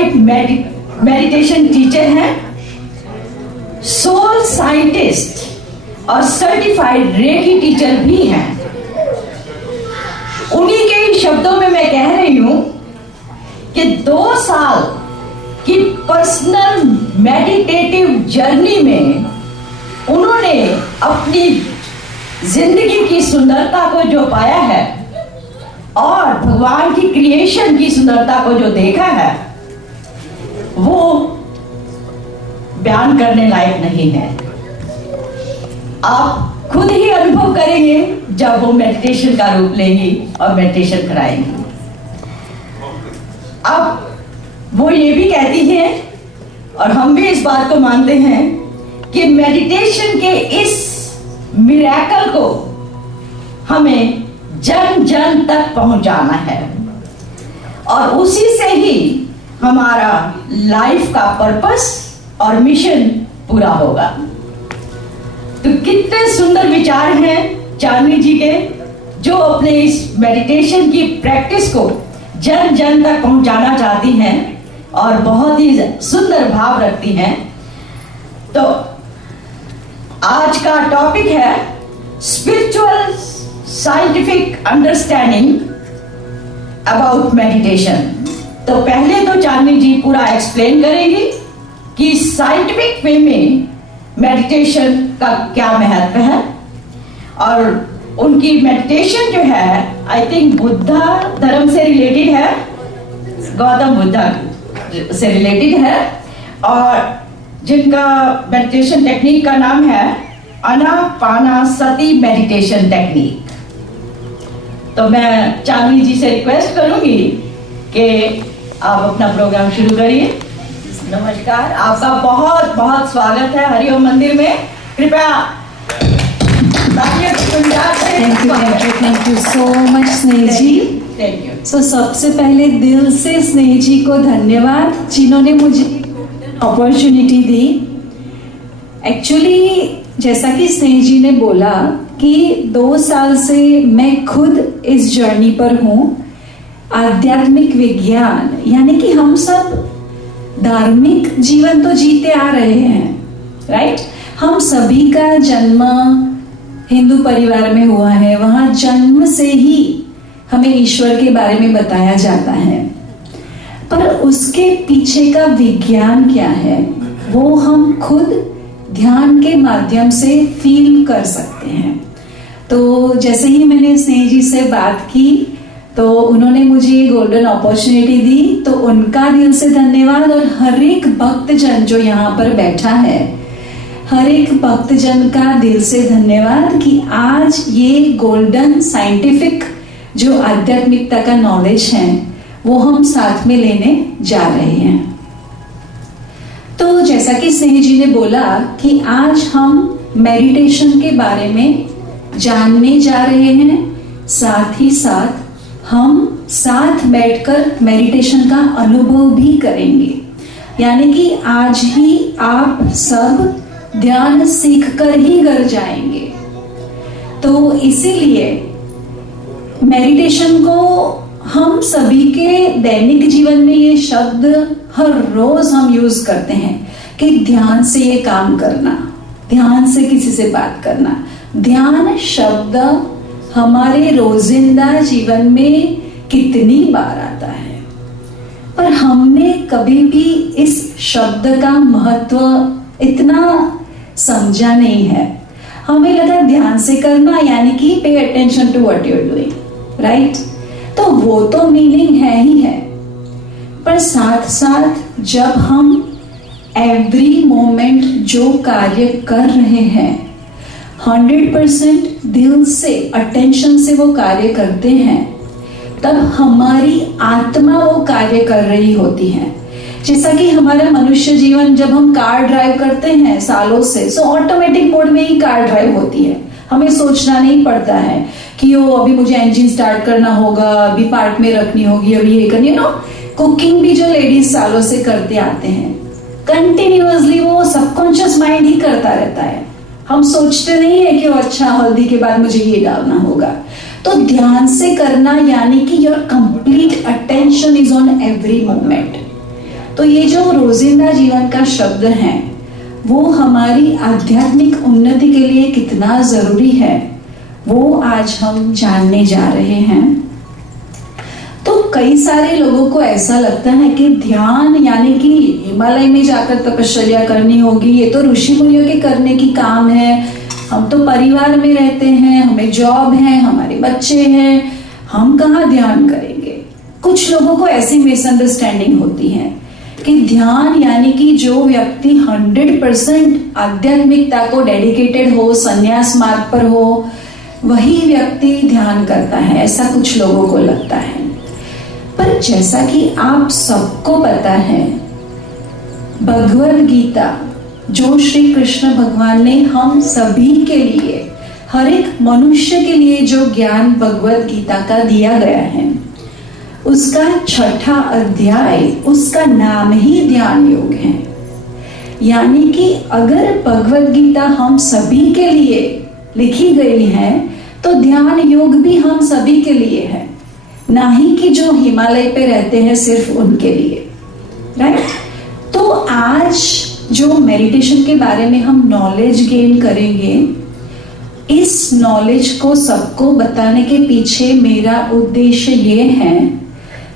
Certified meditation teacher हैं, soul scientist और certified recce teacher भी हैं। उन्हीं के ही शब्दों में मैं कह रही हूं कि 2 साल की पर्सनल मेडिटेटिव जर्नी में उन्होंने अपनी जिंदगी की सुंदरता को जो पाया है और भगवान की क्रिएशन की सुंदरता को जो देखा है वो बयान करने लायक नहीं है। आप खुद ही अनुभव करेंगे जब वो मेडिटेशन का रूप लेंगी और मेडिटेशन कराएंगी। अब वो ये भी कहती है और हम भी इस बात को मानते हैं कि मेडिटेशन के इस मिरेकल को हमें जन जन तक पहुंचाना है और उसी से ही हमारा लाइफ का पर्पस और मिशन पूरा होगा। तो कितने सुंदर विचार हैं चांदनी जी के, जो अपने इस मेडिटेशन की प्रैक्टिस को जन जन तक पहुंचाना चाहती हैं और बहुत ही सुंदर भाव रखती हैं। तो आज का टॉपिक है spiritual scientific understanding about meditation. तो पहले तो चांदनी जी पूरा एक्सप्लेन करेंगी कि साइंटिफिक वे में मेडिटेशन का क्या महत्व है और उनकी मेडिटेशन जो है आई थिंक बुद्धा धर्म से रिलेटेड है, गौतम बुद्धा से रिलेटेड है और जिनका मेडिटेशन टेक्निक का नाम है आनापानसति मेडिटेशन टेक्निक। तो मैं चांदनी जी से रिक्वेस्ट करूंगी कि आप अपना प्रोग्राम शुरू करिए। नमस्कार, आपका बहुत बहुत स्वागत है हरिओम मंदिर में। कृपया थैंक यू सो मच स्नेह जी। Thank you. सो सबसे पहले दिल से स्नेह जी को धन्यवाद जिन्होंने मुझे अपॉर्चुनिटी दी। एक्चुअली जैसा कि स्नेह जी ने बोला कि 2 साल से मैं खुद इस जर्नी पर हूँ। आध्यात्मिक विज्ञान यानी कि हम सब धार्मिक जीवन तो जीते आ रहे हैं, राइट। हम सभी का जन्म हिंदू परिवार में हुआ है, वहां जन्म से ही हमें ईश्वर के बारे में बताया जाता है, पर उसके पीछे का विज्ञान क्या है वो हम खुद ध्यान के माध्यम से फील कर सकते हैं। तो जैसे ही मैंने स्नेह जी से बात की तो उन्होंने मुझे गोल्डन अपॉर्चुनिटी दी, तो उनका दिल से धन्यवाद। और हर एक भक्तजन जो यहाँ पर बैठा है, हर एक भक्तजन का दिल से धन्यवाद कि आज ये गोल्डन साइंटिफिक जो आध्यात्मिकता का नॉलेज है वो हम साथ में लेने जा रहे हैं। तो जैसा कि स्नेह जी ने बोला कि आज हम मेडिटेशन के बारे में जानने जा रहे हैं, साथ ही साथ हम साथ बैठकर मेडिटेशन का अनुभव भी करेंगे। यानी कि आज ही आप सब ध्यान सीखकर ही घर जाएंगे। तो इसीलिए मेडिटेशन को हम सभी के दैनिक जीवन में ये शब्द हर रोज हम यूज करते हैं कि ध्यान से ये काम करना, ध्यान से किसी से बात करना। ध्यान शब्द हमारे रोजिंदा जीवन में कितनी बार आता है, पर हमने कभी भी इस शब्द का महत्व इतना समझा नहीं है। हमें लगा ध्यान से करना यानी कि pay attention to what you are doing, right. तो वो तो मीनिंग है ही है, पर साथ साथ जब हम एवरी मोमेंट जो कार्य कर रहे हैं 100% दिल से अटेंशन से वो कार्य करते हैं, तब हमारी आत्मा वो कार्य कर रही होती है। जैसा कि हमारा मनुष्य जीवन जब हम कार ड्राइव करते हैं सालों से, सो ऑटोमेटिक मोड में ही कार ड्राइव होती है, हमें सोचना नहीं पड़ता है कि ओ अभी मुझे इंजन स्टार्ट करना होगा, अभी पार्क में रखनी होगी, अभी ये करनी, कुकिंग भी जो लेडीज सालों से करते आते हैं कंटिन्यूअसली वो सबकॉन्शियस माइंड ही करता रहता है। हम सोचते नहीं है कि अच्छा हल्दी के बाद मुझे ये डालना होगा। तो ध्यान से करना यानी कि your complete attention is on every moment. तो ये जो रोजिंदा जीवन का शब्द है वो हमारी आध्यात्मिक उन्नति के लिए कितना जरूरी है वो आज हम जानने जा रहे हैं। तो कई सारे लोगों को ऐसा लगता है कि ध्यान यानी कि हिमालय में जाकर तपस्या करनी होगी, ये तो ऋषि मुनियों के करने की काम है, हम तो परिवार में रहते हैं, हमें जॉब है, हमारे बच्चे हैं, हम कहाँ ध्यान करेंगे। कुछ लोगों को ऐसी मिसअंडरस्टैंडिंग होती है कि ध्यान यानी कि जो व्यक्ति 100% आध्यात्मिकता को डेडिकेटेड हो, संन्यास मार्ग पर हो, वही व्यक्ति ध्यान करता है, ऐसा कुछ लोगों को लगता है। पर जैसा कि आप सबको पता है, भगवद गीता जो श्री कृष्ण भगवान ने हम सभी के लिए, हर एक मनुष्य के लिए जो ज्ञान भगवद गीता का दिया गया है, उसका 6वां अध्याय, उसका नाम ही ध्यान योग है। यानी कि अगर भगवद गीता हम सभी के लिए लिखी गई है तो ध्यान योग भी हम सभी के लिए है, ना ही कि जो हिमालय पे रहते हैं सिर्फ उनके लिए, राइट। तो आज जो मेडिटेशन के बारे में हम नॉलेज गेन करेंगे, इस नॉलेज को सबको बताने के पीछे मेरा उद्देश्य ये है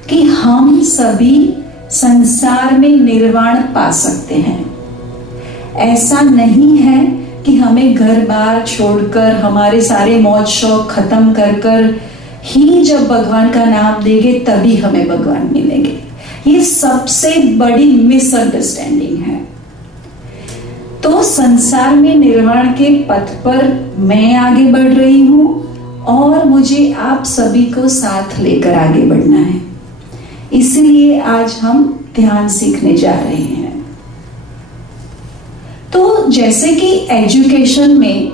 कि हम सभी संसार में निर्वाण पा सकते हैं। ऐसा नहीं है कि हमें घर बार छोड़कर, हमारे सारे मौज शौक खत्म कर कर ही जब भगवान का नाम देंगे तभी हमें भगवान मिलेंगे। ये सबसे बड़ी मिसअंडरस्टैंडिंग है। तो संसार में निर्वाण के पथ पर मैं आगे बढ़ रही हूं और मुझे आप सभी को साथ लेकर आगे बढ़ना है। इसलिए आज हम ध्यान सीखने जा रहे हैं। तो जैसे कि एजुकेशन में,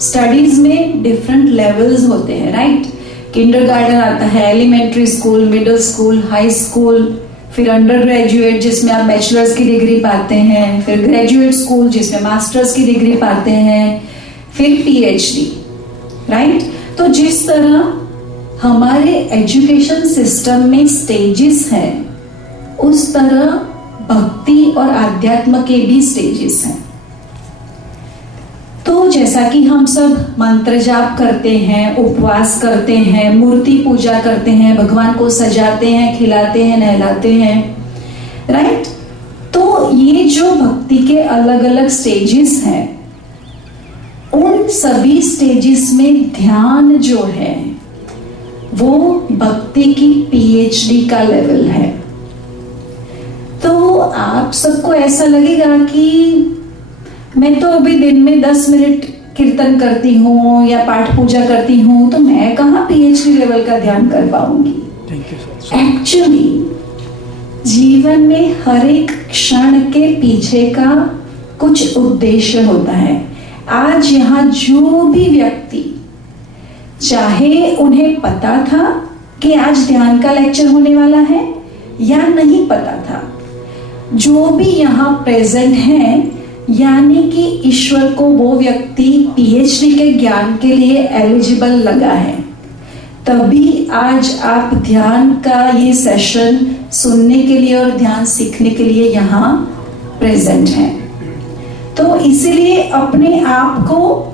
स्टडीज में डिफरेंट लेवल्स होते हैं, राइट। किंडरगार्टन आता है, elementary school, middle school, high school, फिर अंडर ग्रेजुएट जिसमें आप बैचलर्स की डिग्री पाते हैं, फिर ग्रेजुएट स्कूल जिसमें मास्टर्स की डिग्री पाते हैं, फिर पीएचडी, राइट। तो जिस तरह हमारे एजुकेशन सिस्टम में स्टेजेस हैं, उस तरह भक्ति और आध्यात्म के भी स्टेजेस हैं। तो जैसा कि हम सब मंत्र जाप करते हैं, उपवास करते हैं, मूर्ति पूजा करते हैं, भगवान को सजाते हैं, खिलाते हैं, नहलाते हैं, राइट। तो ये जो भक्ति के अलग अलग स्टेजेस हैं, उन सभी स्टेजेस में ध्यान जो है वो भक्ति की पीएचडी का लेवल है। तो आप सबको ऐसा लगेगा कि मैं तो अभी दिन में 10 मिनट कीर्तन करती हूँ या पाठ पूजा करती हूँ, तो मैं कहाँ पीएचडी लेवल का ध्यान कर पाऊंगी। एक्चुअली जीवन में हर एक क्षण के पीछे का कुछ उद्देश्य होता है। आज यहाँ जो भी व्यक्ति, चाहे उन्हें पता था कि आज ध्यान का लेक्चर होने वाला है या नहीं पता था, जो भी यहाँ प्रेजेंट हैं, यानी कि ईश्वर को वो व्यक्ति पीएचडी के ज्ञान के लिए एलिजिबल लगा है, तभी आज आप ध्यान का ये सेशन सुनने के लिए और ध्यान सीखने के लिए यहाँ प्रेजेंट हैं। तो इसीलिए अपने आप को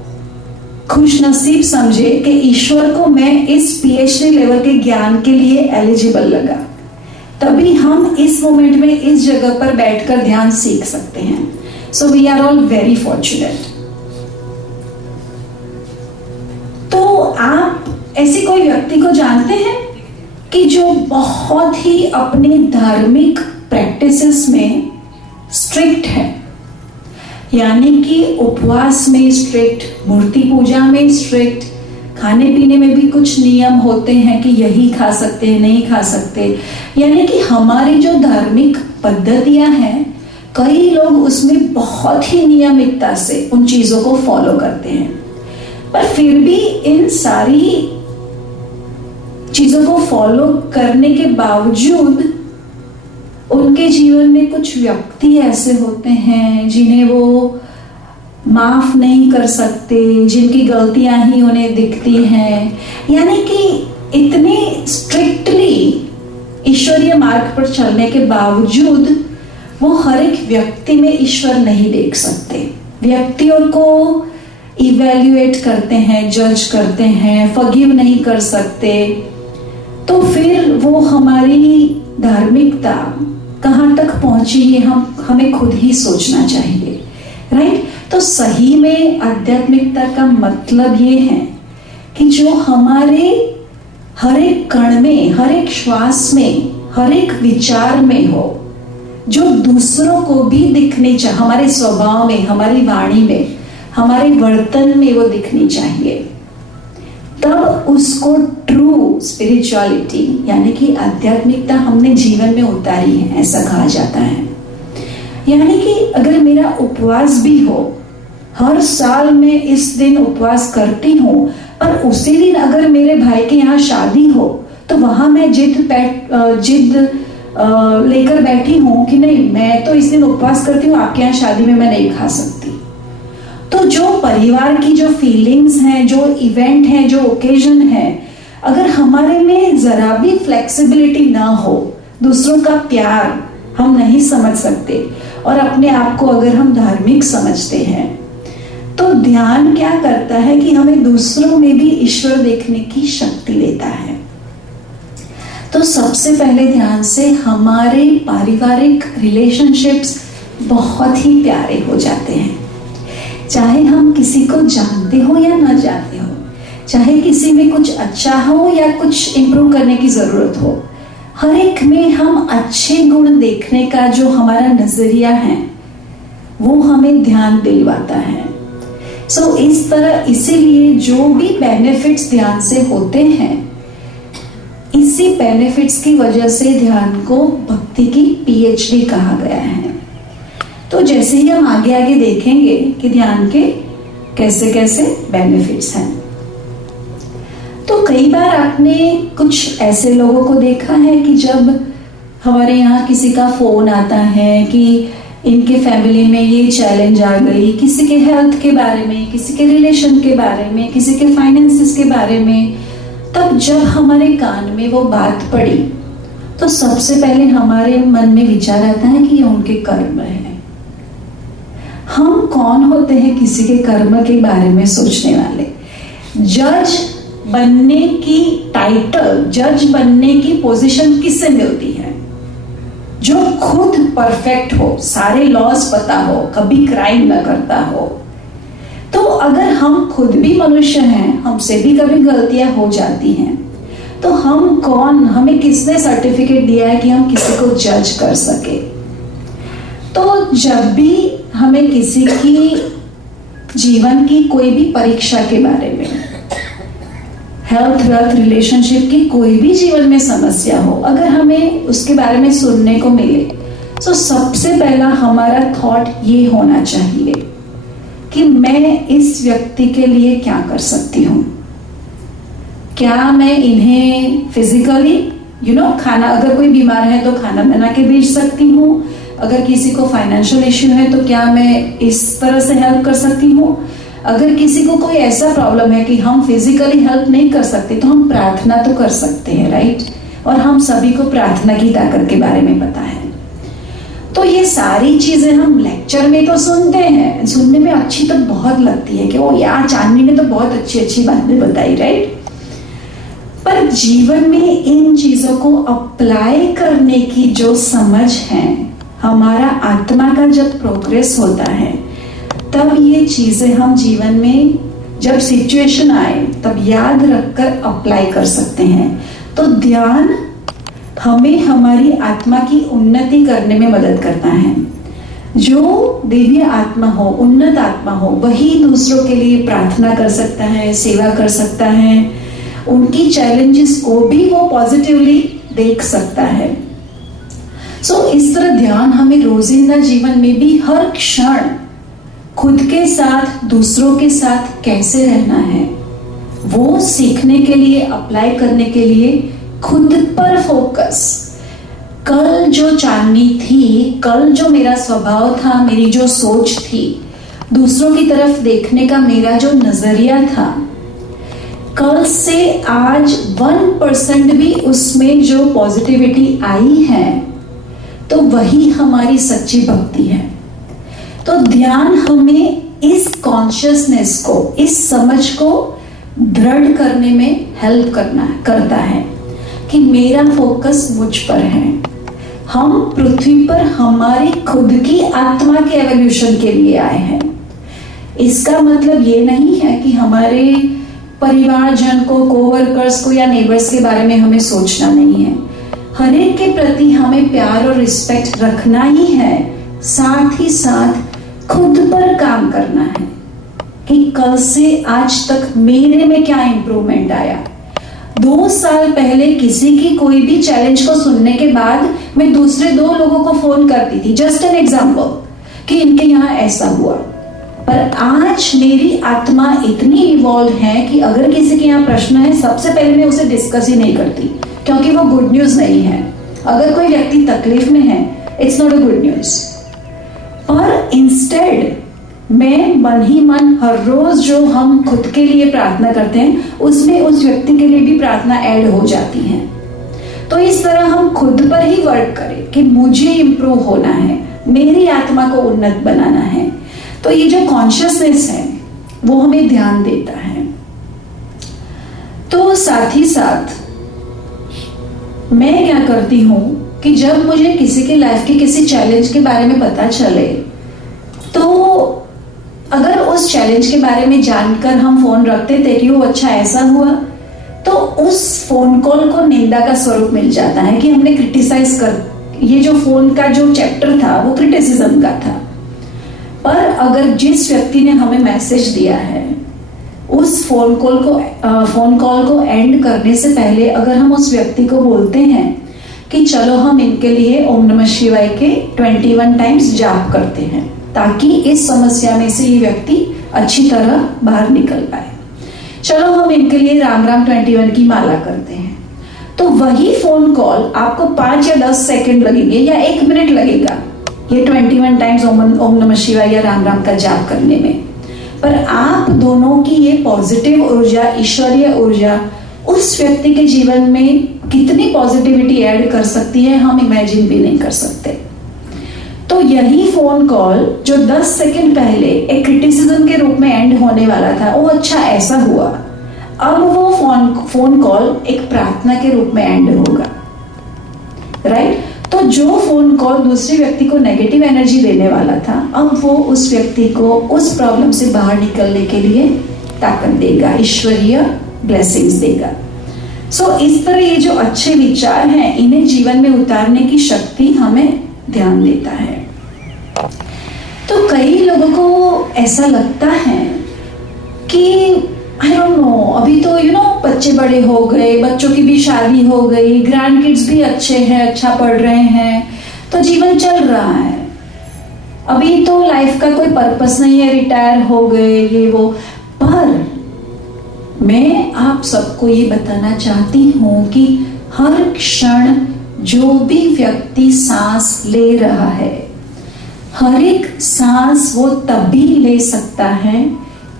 खुश नसीब समझे कि ईश्वर को मैं इस पीएचडी लेवल के ज्ञान के लिए एलिजिबल लगा, तभी हम इस मोमेंट में इस जगह पर बैठकर ध्यान सीख सकते हैं। So we are all very fortunate. तो आप ऐसे कोई व्यक्ति को जानते हैं कि जो बहुत ही अपने धार्मिक प्रैक्टिसेस में स्ट्रिक्ट है, यानी कि उपवास में स्ट्रिक्ट, मूर्ति पूजा में स्ट्रिक्ट, खाने पीने में भी कुछ नियम होते हैं कि यही खा सकते हैं, नहीं खा सकते, यानी कि हमारी जो धार्मिक पद्धतियां हैं, कई लोग उसमें बहुत ही नियमितता से उन चीजों को फॉलो करते हैं। पर फिर भी इन सारी चीजों को फॉलो करने के बावजूद उनके जीवन में कुछ व्यक्ति ऐसे होते हैं जिन्हें वो माफ नहीं कर सकते, जिनकी गलतियां ही उन्हें दिखती हैं, यानी कि इतने स्ट्रिक्टली ईश्वरीय मार्ग पर चलने के बावजूद वो हर एक व्यक्ति में ईश्वर नहीं देख सकते। व्यक्तियों को इवैल्यूएट करते हैं, जज करते हैं, फॉरगिव नहीं कर सकते। तो फिर वो हमारी धार्मिकता कहाँ तक पहुंची ये हमें खुद ही सोचना चाहिए, राइट। तो सही में आध्यात्मिकता का मतलब ये है कि जो हमारे हर एक कण में, हर एक श्वास में, हर एक विचार में हो, जो दूसरों को भी दिखनी चाहिए, हमारे स्वभाव में, हमारी वाणी में, हमारे वर्तन में वो दिखनी चाहिए। तब उसको ट्रू स्पिरिचुअलिटी यानी कि आध्यात्मिकता हमने जीवन में उतारी है, ऐसा कहा जाता है। यानी कि अगर मेरा उपवास भी हो, हर साल मैं इस दिन उपवास करती हूँ, पर उसी दिन अगर मेरे भाई के यहाँ शादी हो तो वहां मैं जिद लेकर बैठी हूँ कि नहीं, मैं तो इस दिन उपवास करती हूँ, आपके यहाँ शादी में मैं नहीं खा सकती। तो जो परिवार की जो फीलिंग्स हैं, जो इवेंट है, जो ओकेजन है, अगर हमारे में जरा भी फ्लेक्सिबिलिटी ना हो, दूसरों का प्यार हम नहीं समझ सकते और अपने आप को अगर हम धार्मिक समझते हैं, तो ध्यान क्या करता है कि हमें दूसरों में भी ईश्वर देखने की शक्ति देता है। तो सबसे पहले ध्यान से हमारे पारिवारिक रिलेशनशिप्स बहुत ही प्यारे हो जाते हैं। चाहे हम किसी को जानते हो या ना जानते हो, चाहे किसी में कुछ अच्छा हो या कुछ इम्प्रूव करने की जरूरत हो, हर एक में हम अच्छे गुण देखने का जो हमारा नजरिया है वो हमें ध्यान दिलवाता है। इस तरह इसीलिए जो भी बेनिफिट्स ध्यान से होते हैं, इसी बेनिफिट्स की वजह से ध्यान को भक्ति की पीएचडी कहा गया है। तो जैसे ही हम आगे आगे देखेंगे कि ध्यान के कैसे कैसे बेनिफिट्स हैं। तो कई बार आपने कुछ ऐसे लोगों को देखा है कि जब हमारे यहाँ किसी का फोन आता है कि इनके फैमिली में ये चैलेंज आ गई, किसी के हेल्थ के बारे में, किसी के रिलेशन के बारे में, किसी के फाइनेंसेस के बारे में, तब जब हमारे कान में वो बात पड़ी तो सबसे पहले हमारे मन में विचार आता है कि ये उनके कर्म है। हम कौन होते हैं किसी के कर्म के बारे में सोचने वाले? जज बनने की टाइटल, जज बनने की पोजीशन किससे मिलती है? जो खुद परफेक्ट हो, सारे लॉज पता हो, कभी क्राइम न करता हो। तो अगर हम खुद भी मनुष्य हैं, हमसे भी कभी गलतियां हो जाती हैं, तो हम कौन, हमें किसने सर्टिफिकेट दिया है कि हम किसी को जज कर सके? तो जब भी हमें किसी की जीवन की कोई भी परीक्षा के बारे में, हेल्थ वेल्थ रिलेशनशिप की कोई भी जीवन में समस्या हो, अगर हमें उसके बारे में सुनने को मिले, तो सबसे पहला हमारा थॉट ये होना चाहिए कि मैं इस व्यक्ति के लिए क्या कर सकती हूँ। क्या मैं इन्हें फिजिकली खाना, अगर कोई बीमार है तो खाना बना के भेज सकती हूँ, अगर किसी को फाइनेंशियल इश्यू है तो क्या मैं इस तरह से हेल्प कर सकती हूँ, अगर किसी को कोई ऐसा प्रॉब्लम है कि हम फिजिकली हेल्प नहीं कर सकते तो हम प्रार्थना तो कर सकते हैं, राइट। और हम सभी को प्रार्थना की ताकत के बारे में पता है। तो ये सारी चीजें हम लेक्चर में तो सुनते हैं, सुनने में अच्छी तो बहुत लगती है कि ओ यार चांदनी ने तो बहुत अच्छी अच्छी बातें बताई, राइट। पर जीवन में इन चीजों को अप्लाई करने की जो समझ है, हमारा आत्मा का जब प्रोग्रेस होता है, तब ये चीजें हम जीवन में जब सिचुएशन आए तब याद रखकर अप्लाई कर सकते हैं। तो ध्यान हमें हमारी आत्मा की उन्नति करने में मदद करता है। जो दिव्य आत्मा हो, उन्नत आत्मा हो, वही दूसरों के लिए प्रार्थना कर सकता है, सेवा कर सकता है, उनकी चैलेंजेस को भी वो पॉजिटिवली देख सकता है। इस तरह ध्यान हमें रोजिंदा जीवन में भी हर क्षण खुद के साथ, दूसरों के साथ कैसे रहना है, वो सीखने के लिए, अप्लाई करने के लिए खुद पर फोकस। कल जो चांदनी थी, कल जो मेरा स्वभाव था, मेरी जो सोच थी, दूसरों की तरफ देखने का मेरा जो नजरिया था, कल से आज 1% भी उसमें जो पॉजिटिविटी आई है, तो वही हमारी सच्ची भक्ति है। तो ध्यान हमें इस कॉन्शियसनेस को, इस समझ को दृढ़ करने में हेल्प करता है कि मेरा फोकस मुझ पर है। हम पृथ्वी पर हमारी खुद की आत्मा के एवोल्यूशन के लिए आए हैं। इसका मतलब ये नहीं है कि हमारे परिवारजन को, कोवर्कर्स को या नेबर्स के बारे में हमें सोचना नहीं है। हर एक के प्रति हमें प्यार और रिस्पेक्ट रखना ही है, साथ ही साथ खुद पर काम करना है कि कल से आज तक मेरे में क्या इंप्रूवमेंट आया। 2 साल पहले किसी की कोई भी चैलेंज को सुनने के बाद मैं दूसरे 2 लोगों को फोन करती थी, जस्ट एन एग्जाम्पल, कि इनके यहाँ ऐसा हुआ। पर आज मेरी आत्मा इतनी इवॉल्व है कि अगर किसी के यहाँ प्रश्न है, सबसे पहले मैं उसे डिस्कस ही नहीं करती, क्योंकि वो गुड न्यूज नहीं है। अगर कोई व्यक्ति तकलीफ में है, it's not a good news. पर इंस्टेड मैं मन ही मन हर रोज जो हम खुद के लिए प्रार्थना करते हैं, उसमें उस व्यक्ति के लिए भी प्रार्थना ऐड हो जाती है। तो इस तरह हम खुद पर ही वर्क करें कि मुझे इंप्रूव होना है, मेरी आत्मा को उन्नत बनाना है। तो ये जो कॉन्शियसनेस है वो हमें ध्यान देता है। तो साथ ही साथ मैं क्या करती हूं कि जब मुझे किसी के लाइफ के किसी चैलेंज के बारे में पता चले, तो अगर उस चैलेंज के बारे में जानकर हम फोन रखते थे कि वो अच्छा ऐसा हुआ, तो उस फोन कॉल को निंदा का स्वरूप मिल जाता है कि हमने क्रिटिसाइज कर, ये जो फोन का जो चैप्टर था वो क्रिटिसिज्म का था। पर अगर जिस व्यक्ति ने हमें मैसेज दिया है, उस फोन कॉल को एंड करने से पहले अगर हम उस व्यक्ति को बोलते हैं कि चलो हम इनके लिए ओम नमः शिवाय के 21 टाइम्स जाप करते हैं, ताकि इस समस्या में से ये व्यक्ति अच्छी तरह बाहर निकल पाए, चलो हम इनके लिए राम राम 21 की माला करते हैं, तो वही फोन कॉल आपको 5 या 10 सेकंड लगेंगे या 1 मिनट लगेगा ये 21 टाइम्स ओम नमः शिवाय या राम राम का जाप करने में। पर आप दोनों की ये पॉजिटिव ऊर्जा, ईश्वरीय ऊर्जा उस व्यक्ति के जीवन में कितनी पॉजिटिविटी ऐड कर सकती है, हम इमेजिन भी नहीं कर सकते। तो यही फोन कॉल जो 10 सेकंड पहले एक क्रिटिसिज्म के रूप में एंड होने वाला था, वो अच्छा ऐसा हुआ, अब वो फोन कॉल एक प्रार्थना के रूप में एंड होगा, राइट? तो जो फोन कॉल दूसरे व्यक्ति को नेगेटिव एनर्जी देने वाला था, अब वो उस व्यक्ति को उस प्रॉब्लम से बाहर निकलने के लिए ताकत देगा, ईश्वरीय ब्लेसिंग्स देगा। सो इस तरह ये जो अच्छे विचार हैं, इन्हें जीवन में उतारने की शक्ति हमें ध्यान देता है। तो कई लोगों को ऐसा लगता है कि आई डोंट नो, अभी तो बच्चे बड़े हो गए, बच्चों की भी शादी हो गई, ग्रैंड किड्स भी अच्छे हैं, अच्छा पढ़ रहे हैं, तो जीवन चल रहा है, अभी तो लाइफ का कोई पर्पस नहीं है, रिटायर हो गए, ये वो। पर मैं आप सबको ये बताना चाहती हूं कि हर क्षण जो भी व्यक्ति सांस ले रहा है, हर एक सांस वो तभी ले सकता है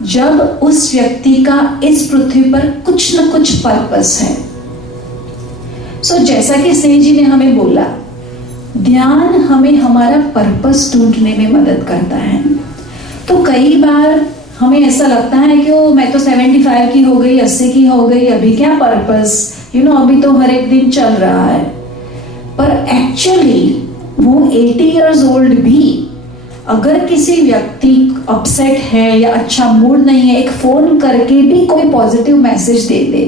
जब उस व्यक्ति का इस पृथ्वी पर कुछ न कुछ पर्पस है। सो जैसा कि स्नेह जी ने हमें बोला, ध्यान हमें हमारा पर्पस ढूंढने में मदद करता है। तो कई बार हमें ऐसा लगता है कि मैं तो 75 की हो गई, 80 की हो गई, अभी क्या पर्पस, अभी तो हर एक दिन चल रहा है। पर एक्चुअली वो 80 इयर्स ओल्ड भी अगर किसी व्यक्ति अपसेट है या अच्छा मूड नहीं है, एक फोन करके भी कोई पॉजिटिव मैसेज दे दे,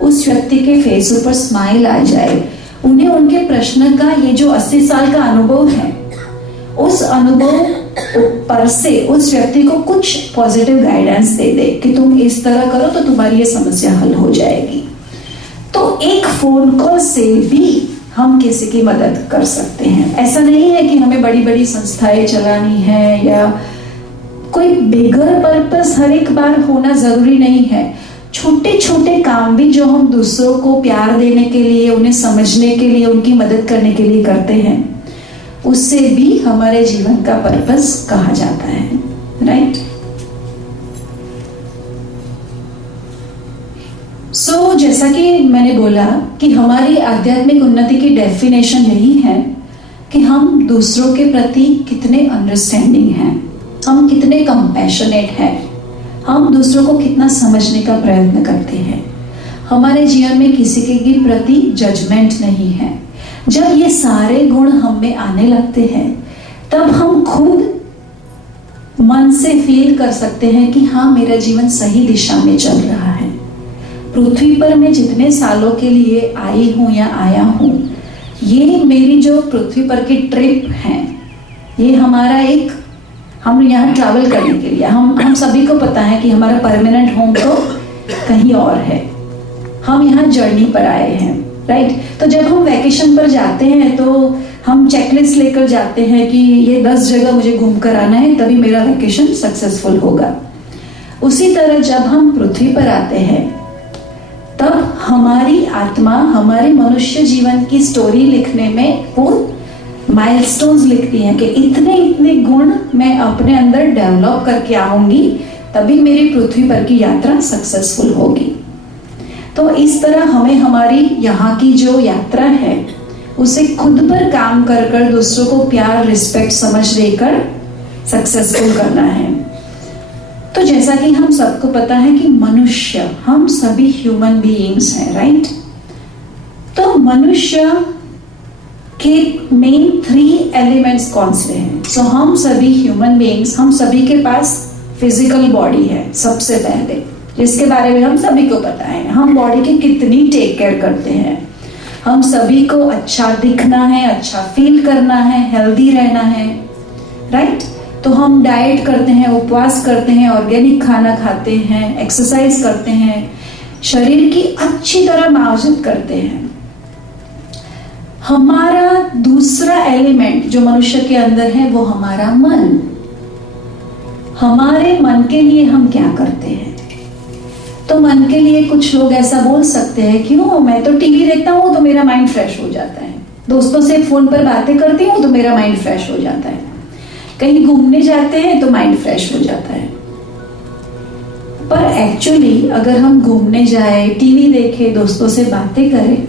उस व्यक्ति के फेस ऊपर स्माइल आ जाए, उन्हें उनके प्रश्न का ये जो 80 साल का अनुभव है, उस अनुभव पर से उस व्यक्ति को कुछ पॉजिटिव गाइडेंस दे दे कि तुम इस तरह करो तो तुम्हारी ये समस्या हल हो जाएगी, तो एक फोन कॉल से भी हम किसी की मदद कर सकते हैं। ऐसा नहीं है कि हमें बड़ी बड़ी संस्थाएं चलानी है या कोई बिगर पर्पस हर एक बार होना जरूरी नहीं है। छोटे छोटे काम भी जो हम दूसरों को प्यार देने के लिए, उन्हें समझने के लिए, उनकी मदद करने के लिए करते हैं, उससे भी हमारे जीवन का पर्पस कहा जाता है, राइट? सो जैसा कि मैंने बोला कि हमारी आध्यात्मिक उन्नति की डेफिनेशन यही है कि हम दूसरों के प्रति कितने अंडरस्टैंडिंग हैं, हम कितने कंपैशनेट हैं, हम दूसरों को कितना समझने का प्रयत्न करते हैं। हमारे जीवन में किसी के प्रति जजमेंट नहीं है। जब ये सारे गुण हम में आने लगते हैं तब हम खुद मन से फील कर सकते हैं कि हाँ, मेरा जीवन सही दिशा में चल रहा है। पृथ्वी पर मैं जितने सालों के लिए आई हूं या आया हूं, ये मेरी जो पृथ्वी पर की ट्रिप है, ये हमारा एक, हम यहाँ ट्रैवल करने के लिए, हम सभी को पता है कि हमारा परमानेंट होम तो कहीं और है। हम यहाँ जर्नी पर आए हैं, राइट। तो जब हम वैकेशन पर जाते हैं तो हम चेकलिस्ट लेकर जाते हैं कि ये 10 जगह मुझे घूम कर आना है, तभी मेरा वैकेशन सक्सेसफुल होगा। उसी तरह जब हम पृथ्वी पर आते हैं तब हमारी आत्मा हमारे मनुष्य जीवन की स्टोरी लिखने में वो माइलस्टोन्स लिखती हैं कि इतने इतने गुण मैं अपने अंदर डेवलप करके आऊंगी, तभी मेरी पृथ्वी पर की यात्रा सक्सेसफुल होगी। तो इस तरह हमें हमारी यहाँ की जो यात्रा है उसे खुद पर काम कर कर दूसरों को प्यार, रिस्पेक्ट, समझ देकर सक्सेसफुल करना है। तो जैसा कि हम सबको पता है कि मनुष्य, हम सभी ह्यूमन बीइंग्स हैं, राइट। तो मनुष्य के मेन 3 एलिमेंट्स कौन से हैं? सो हम सभी ह्यूमन बीइंग्स, हम सभी के पास फिजिकल बॉडी है सबसे पहले, जिसके बारे में हम सभी को पता है। हम बॉडी की कितनी टेक केयर करते हैं। हम सभी को अच्छा दिखना है, अच्छा फील करना है, हेल्दी रहना है, राइट। तो हम डाइट करते हैं, उपवास करते हैं, ऑर्गेनिक खाना खाते हैं, एक्सरसाइज करते हैं, शरीर की अच्छी तरह मावजत करते हैं। हमारा दूसरा एलिमेंट जो मनुष्य के अंदर है वो हमारा मन। हमारे मन के लिए हम क्या करते हैं? तो मन के लिए कुछ लोग ऐसा बोल सकते हैं कि मैं तो टीवी देखता हूँ तो मेरा माइंड फ्रेश हो जाता है, दोस्तों से फोन पर बातें करती हूँ तो मेरा माइंड फ्रेश हो जाता है, कहीं घूमने जाते हैं तो माइंड फ्रेश हो जाता है। पर एक्चुअली अगर हम घूमने जाए, टीवी देखें, दोस्तों से बातें करें,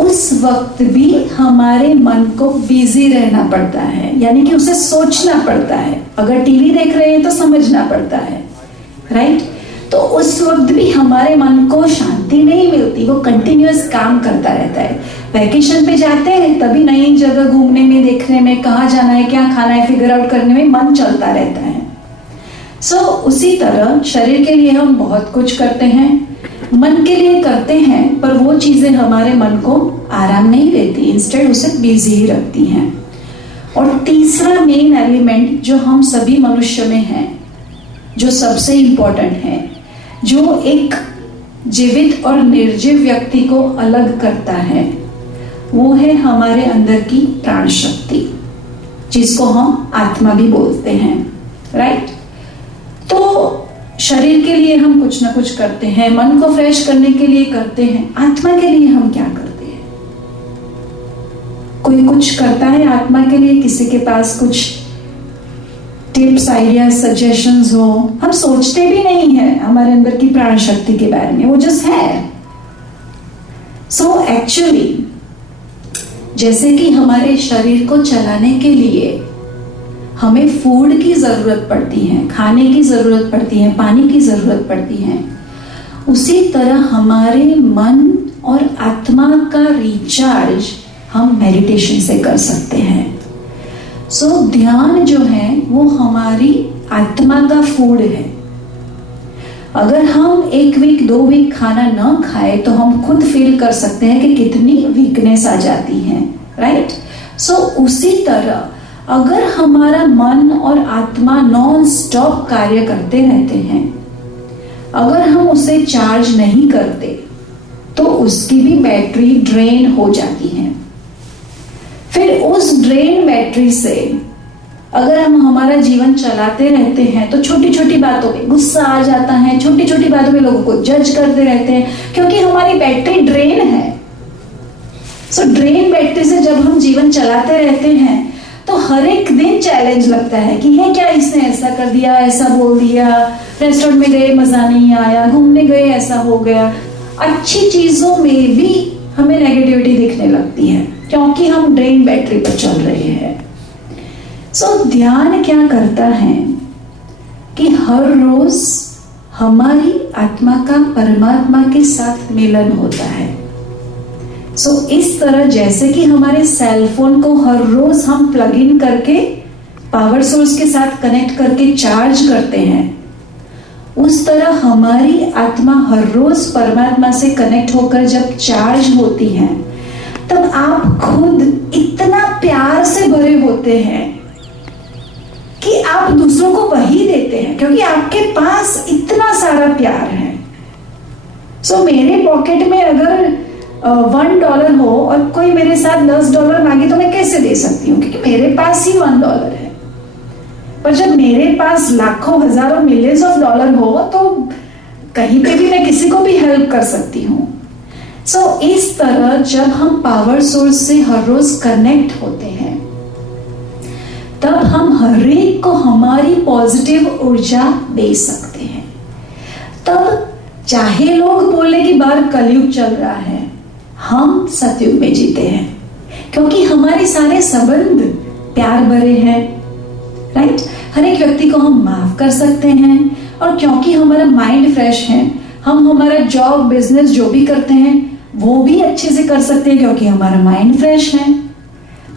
उस वक्त भी हमारे मन को बिजी रहना पड़ता है, यानी कि उसे सोचना पड़ता है। अगर टीवी देख रहे हैं तो समझना पड़ता है, राइट। तो उस वक्त भी हमारे मन को शांति नहीं मिलती, वो कंटिन्यूअस काम करता रहता है। वैकेशन पे जाते हैं तभी नई जगह घूमने में, देखने में, कहाँ जाना है, क्या खाना है, फिगर आउट करने में मन चलता रहता है। सो उसी तरह शरीर के लिए हम बहुत कुछ करते हैं, मन के लिए करते हैं, पर वो चीजें हमारे मन को आराम नहीं देती, इंस्टेड उसे बिजी ही रखती हैं। और तीसरा मेन एलिमेंट जो हम सभी मनुष्य में है, जो सबसे इंपॉर्टेंट है, जो एक जीवित और निर्जीव व्यक्ति को अलग करता है, वो है हमारे अंदर की प्राण शक्ति, जिसको हम आत्मा भी बोलते हैं, राइट। तो शरीर के लिए हम कुछ ना कुछ करते हैं, मन को फ्रेश करने के लिए करते हैं। आत्मा के लिए हम क्या करते हैं? कोई कुछ करता है आत्मा के लिए? किसी के पास कुछ टिप्स, आइडियाज, सजेशंस हो? हम सोचते भी नहीं है हमारे अंदर की प्राण शक्ति के बारे में, वो जस्ट है। सो एक्चुअली जैसे कि हमारे शरीर को चलाने के लिए हमें फूड की जरूरत पड़ती है, खाने की जरूरत पड़ती है, पानी की जरूरत पड़ती है, उसी तरह हमारे मन और आत्मा का रिचार्ज हम मेडिटेशन से कर सकते हैं। सो ध्यान जो है वो हमारी आत्मा का फूड है। अगर हम 1 वीक 2 वीक खाना न खाए तो हम खुद फील कर सकते हैं कि कितनी वीकनेस आ जाती है, राइट। सो उसी तरह अगर हमारा मन और आत्मा नॉन स्टॉप कार्य करते रहते हैं, अगर हम उसे चार्ज नहीं करते तो उसकी भी बैटरी ड्रेन हो जाती है। फिर उस ड्रेन बैटरी से अगर हम हमारा जीवन चलाते रहते हैं तो छोटी छोटी बातों पे गुस्सा आ जाता है, छोटी छोटी बातों पे लोगों को जज करते रहते हैं, क्योंकि हमारी बैटरी ड्रेन है। सो ड्रेन बैटरी से जब हम जीवन चलाते रहते हैं तो हर एक दिन चैलेंज लगता है कि ये क्या, इसने ऐसा कर दिया, ऐसा बोल दिया, रेस्टोरेंट में गए मजा नहीं आया, घूमने गए ऐसा हो गया। अच्छी चीजों में भी हमें नेगेटिविटी दिखने लगती है कि क्योंकि हम ड्रेन बैटरी पर चल रहे हैं। सो ध्यान क्या करता है कि हर रोज हमारी आत्मा का परमात्मा के साथ मिलन होता है। सो इस तरह जैसे कि हमारे सेल फोन को हर रोज हम प्लग इन करके पावर सोर्स के साथ कनेक्ट करके चार्ज करते हैं, उस तरह हमारी आत्मा हर रोज परमात्मा से कनेक्ट होकर जब चार्ज होती है, तब आप खुद इतना प्यार से भरे होते हैं कि आप दूसरों को वही देते हैं, क्योंकि आपके पास इतना सारा प्यार है। सो मेरे पॉकेट में अगर $1 हो और कोई मेरे साथ $10 मांगे तो मैं कैसे दे सकती हूँ, क्योंकि मेरे पास ही $1 है। पर जब मेरे पास लाखों हजारों मिलियंस ऑफ डॉलर हो तो कहीं पे भी मैं किसी को भी हेल्प कर सकती हूँ। सो इस तरह जब हम पावर सोर्स से हर रोज कनेक्ट होते हैं, तब हम हर एक को हमारी पॉजिटिव ऊर्जा दे सकते हैं। तब चाहे लोग बोले कि बाहर कलयुग चल रहा है, हम सतयुग में जीते हैं, क्योंकि हमारे सारे संबंध प्यार भरे हैं, राइट। हर एक व्यक्ति को हम माफ कर सकते हैं, और क्योंकि हमारा माइंड फ्रेश है, हम हमारा जॉब बिजनेस जो भी करते हैं वो भी अच्छे से कर सकते हैं, क्योंकि हमारा माइंड फ्रेश है।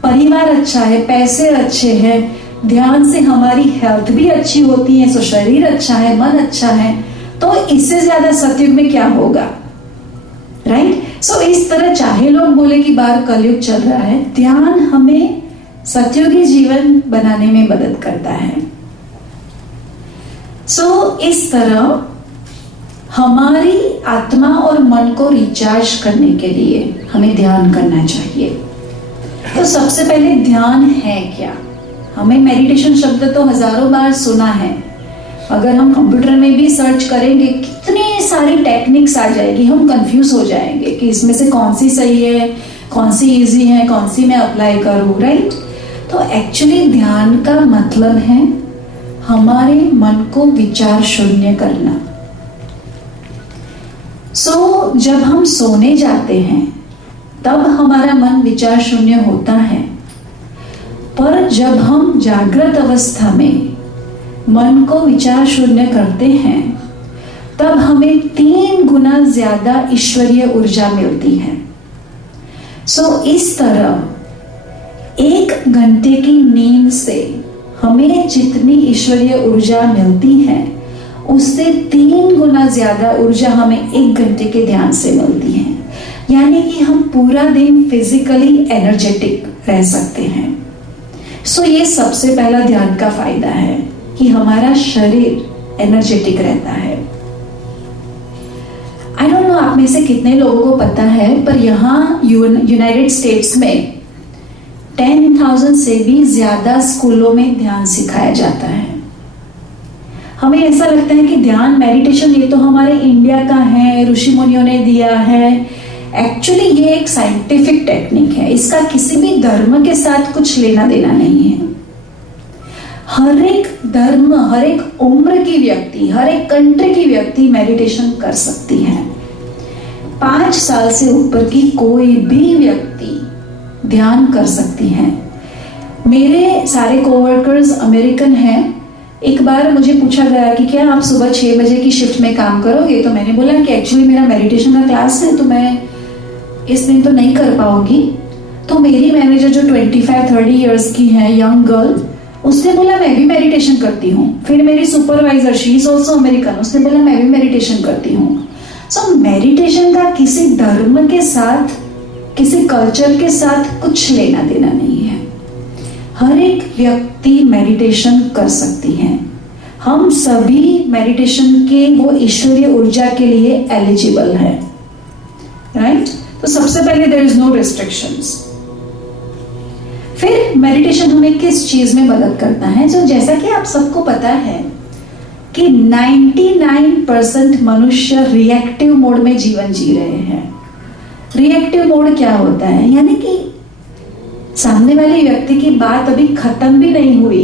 परिवार अच्छा है, पैसे अच्छे हैं, ध्यान से हमारी हेल्थ भी अच्छी होती है, सो शरीर अच्छा है, मन अच्छा है, तो इससे ज्यादा सतयुग में क्या होगा, राइट। सो इस तरह चाहे लोग बोले कि बाहर कलयुग चल रहा है, ध्यान हमें सतयुगी जीवन बनाने में मदद करता है। सो इस तरह हमारी आत्मा और मन को रिचार्ज करने के लिए हमें ध्यान करना चाहिए। तो सबसे पहले ध्यान है क्या? हमें मेडिटेशन शब्द तो हजारों बार सुना है, अगर हम कंप्यूटर में भी सर्च करेंगे कितनी सारी टेक्निक्स आ जाएगी, हम कंफ्यूज हो जाएंगे कि इसमें से कौन सी सही है, कौन सी इजी है, कौन सी मैं अप्लाई करूं, राइट। तो एक्चुअली ध्यान का मतलब है हमारे मन को विचार शून्य करना। सो जब हम सोने जाते हैं तब हमारा मन विचार शून्य होता है, पर जब हम जागृत अवस्था में मन को विचार शून्य करते हैं तब हमें 3 गुना ज्यादा ईश्वरीय ऊर्जा मिलती है। सो इस तरह 1 घंटे की नींद से हमें जितनी ईश्वरीय ऊर्जा मिलती है, उससे 3 गुना ज्यादा ऊर्जा हमें 1 घंटे के ध्यान से मिलती है। यानी कि हम पूरा दिन फिजिकली एनर्जेटिक रह सकते हैं। सो ये सबसे पहला ध्यान का फायदा है कि हमारा शरीर एनर्जेटिक रहता है। आई डोंट नो आप में से कितने लोगों को पता है, पर यहाँ यूनाइटेड स्टेट्स में 10,000 से भी ज्यादा स्कूलों में ध्यान सिखाया जाता है। हमें ऐसा लगता है कि ध्यान मेडिटेशन ये तो हमारे इंडिया का है, ऋषि मुनियों ने दिया है। एक्चुअली ये एक साइंटिफिक टेक्निक है, इसका किसी भी धर्म के साथ कुछ लेना देना नहीं है। हर एक धर्म, हर एक उम्र की व्यक्ति, हर एक कंट्री की व्यक्ति मेडिटेशन कर सकती है। 5 साल से ऊपर की कोई भी व्यक्ति ध्यान कर सकती है। मेरे सारे कोवर्कर्स अमेरिकन हैं। एक बार मुझे पूछा गया कि क्या आप सुबह 6 बजे की शिफ्ट में काम करोगे, तो मैंने बोला कि एक्चुअली मेरा मेडिटेशन का क्लास है, तो मैं इस दिन तो नहीं कर पाऊंगी। तो मेरी मैनेजर जो 25-30 इयर्स की है, यंग गर्ल, उसने बोला मैं भी मेडिटेशन करती हूँ। फिर मेरी supervisor, she is also American, उसने बोला मैं भी मेडिटेशन करती हूँ। सो मेडिटेशन का किसी धर्म के साथ, किसी कल्चर के साथ कुछ लेना देना नहीं है। हर एक व्यक्ति मेडिटेशन कर सकती है। हम सभी मेडिटेशन के वो ईश्वरीय ऊर्जा के लिए एलिजिबल है, राइट। तो सबसे पहले देयर इज नो रिस्ट्रिक्शंस। फिर मेडिटेशन हमें किस चीज में मदद करता है? तो जैसा कि आप सबको पता है कि 99% मनुष्य रिएक्टिव मोड में जीवन जी रहे हैं। रिएक्टिव मोड क्या होता है? यानी कि सामने वाले व्यक्ति की बात अभी खत्म भी नहीं हुई,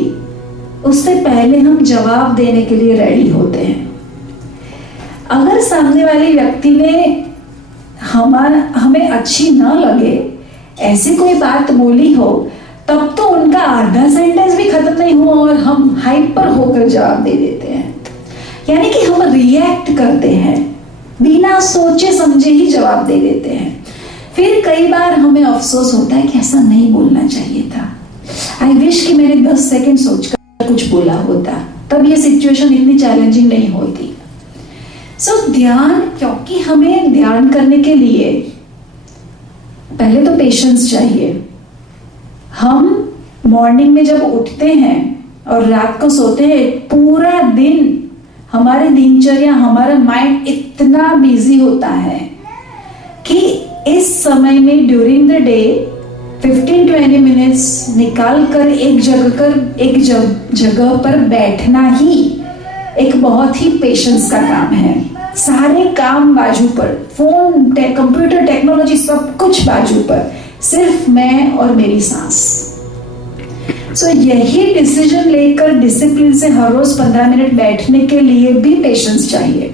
उससे पहले हम जवाब देने के लिए रेडी होते हैं। अगर सामने वाले व्यक्ति ने हमें अच्छी ना लगे, ऐसी कोई बात बोली हो तब तो उनका आधा सेंटेंस भी खत्म नहीं हुआ और हम हाइपर होकर जवाब दे देते हैं, यानी कि हम रिएक्ट करते हैं, बिना सोचे समझे ही जवाब दे देते हैं। फिर कई बार हमें अफसोस होता है कि ऐसा नहीं बोलना चाहिए था, आई विश कि मैंने 10 सेकंड सोचकर कुछ बोला होता, तब ये सिचुएशन इतनी चैलेंजिंग नहीं होती। ध्यान, क्योंकि हमें ध्यान करने के लिए पहले तो पेशेंस चाहिए। हम मॉर्निंग में जब उठते हैं और रात को सोते हैं, पूरा दिन हमारे दिनचर्या, हमारा माइंड इतना बिजी होता है कि इस समय में ड्यूरिंग द डे 15-20 मिनट्स निकाल कर एक जगह पर बैठना ही एक बहुत ही पेशेंस का काम है। सारे काम बाजू पर, फोन, कंप्यूटर, टेक्नोलॉजी, सब कुछ बाजू पर, सिर्फ मैं और मेरी सांस। यही डिसीजन लेकर डिसिप्लिन से हर रोज 15 मिनट बैठने के लिए भी पेशेंस चाहिए।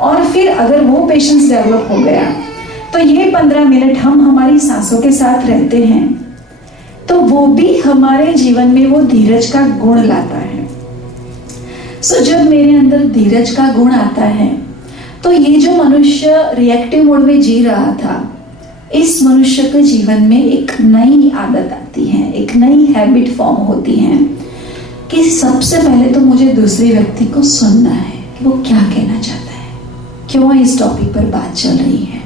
और फिर अगर वो पेशेंस डेवलप हो गया तो ये 15 मिनट हम हमारी सांसों के साथ रहते हैं, तो वो भी हमारे जीवन में वो धीरज का गुण लाता है। जब मेरे अंदर धीरज का गुण आता है तो ये जो मनुष्य रिएक्टिव मोड में जी रहा था, इस मनुष्य के जीवन में एक नई आदत आती है, एक नई हैबिट फॉर्म होती है कि सबसे पहले तो मुझे दूसरे व्यक्ति को सुनना है कि वो क्या कहना चाहता है, क्यों इस टॉपिक पर बात चल रही है,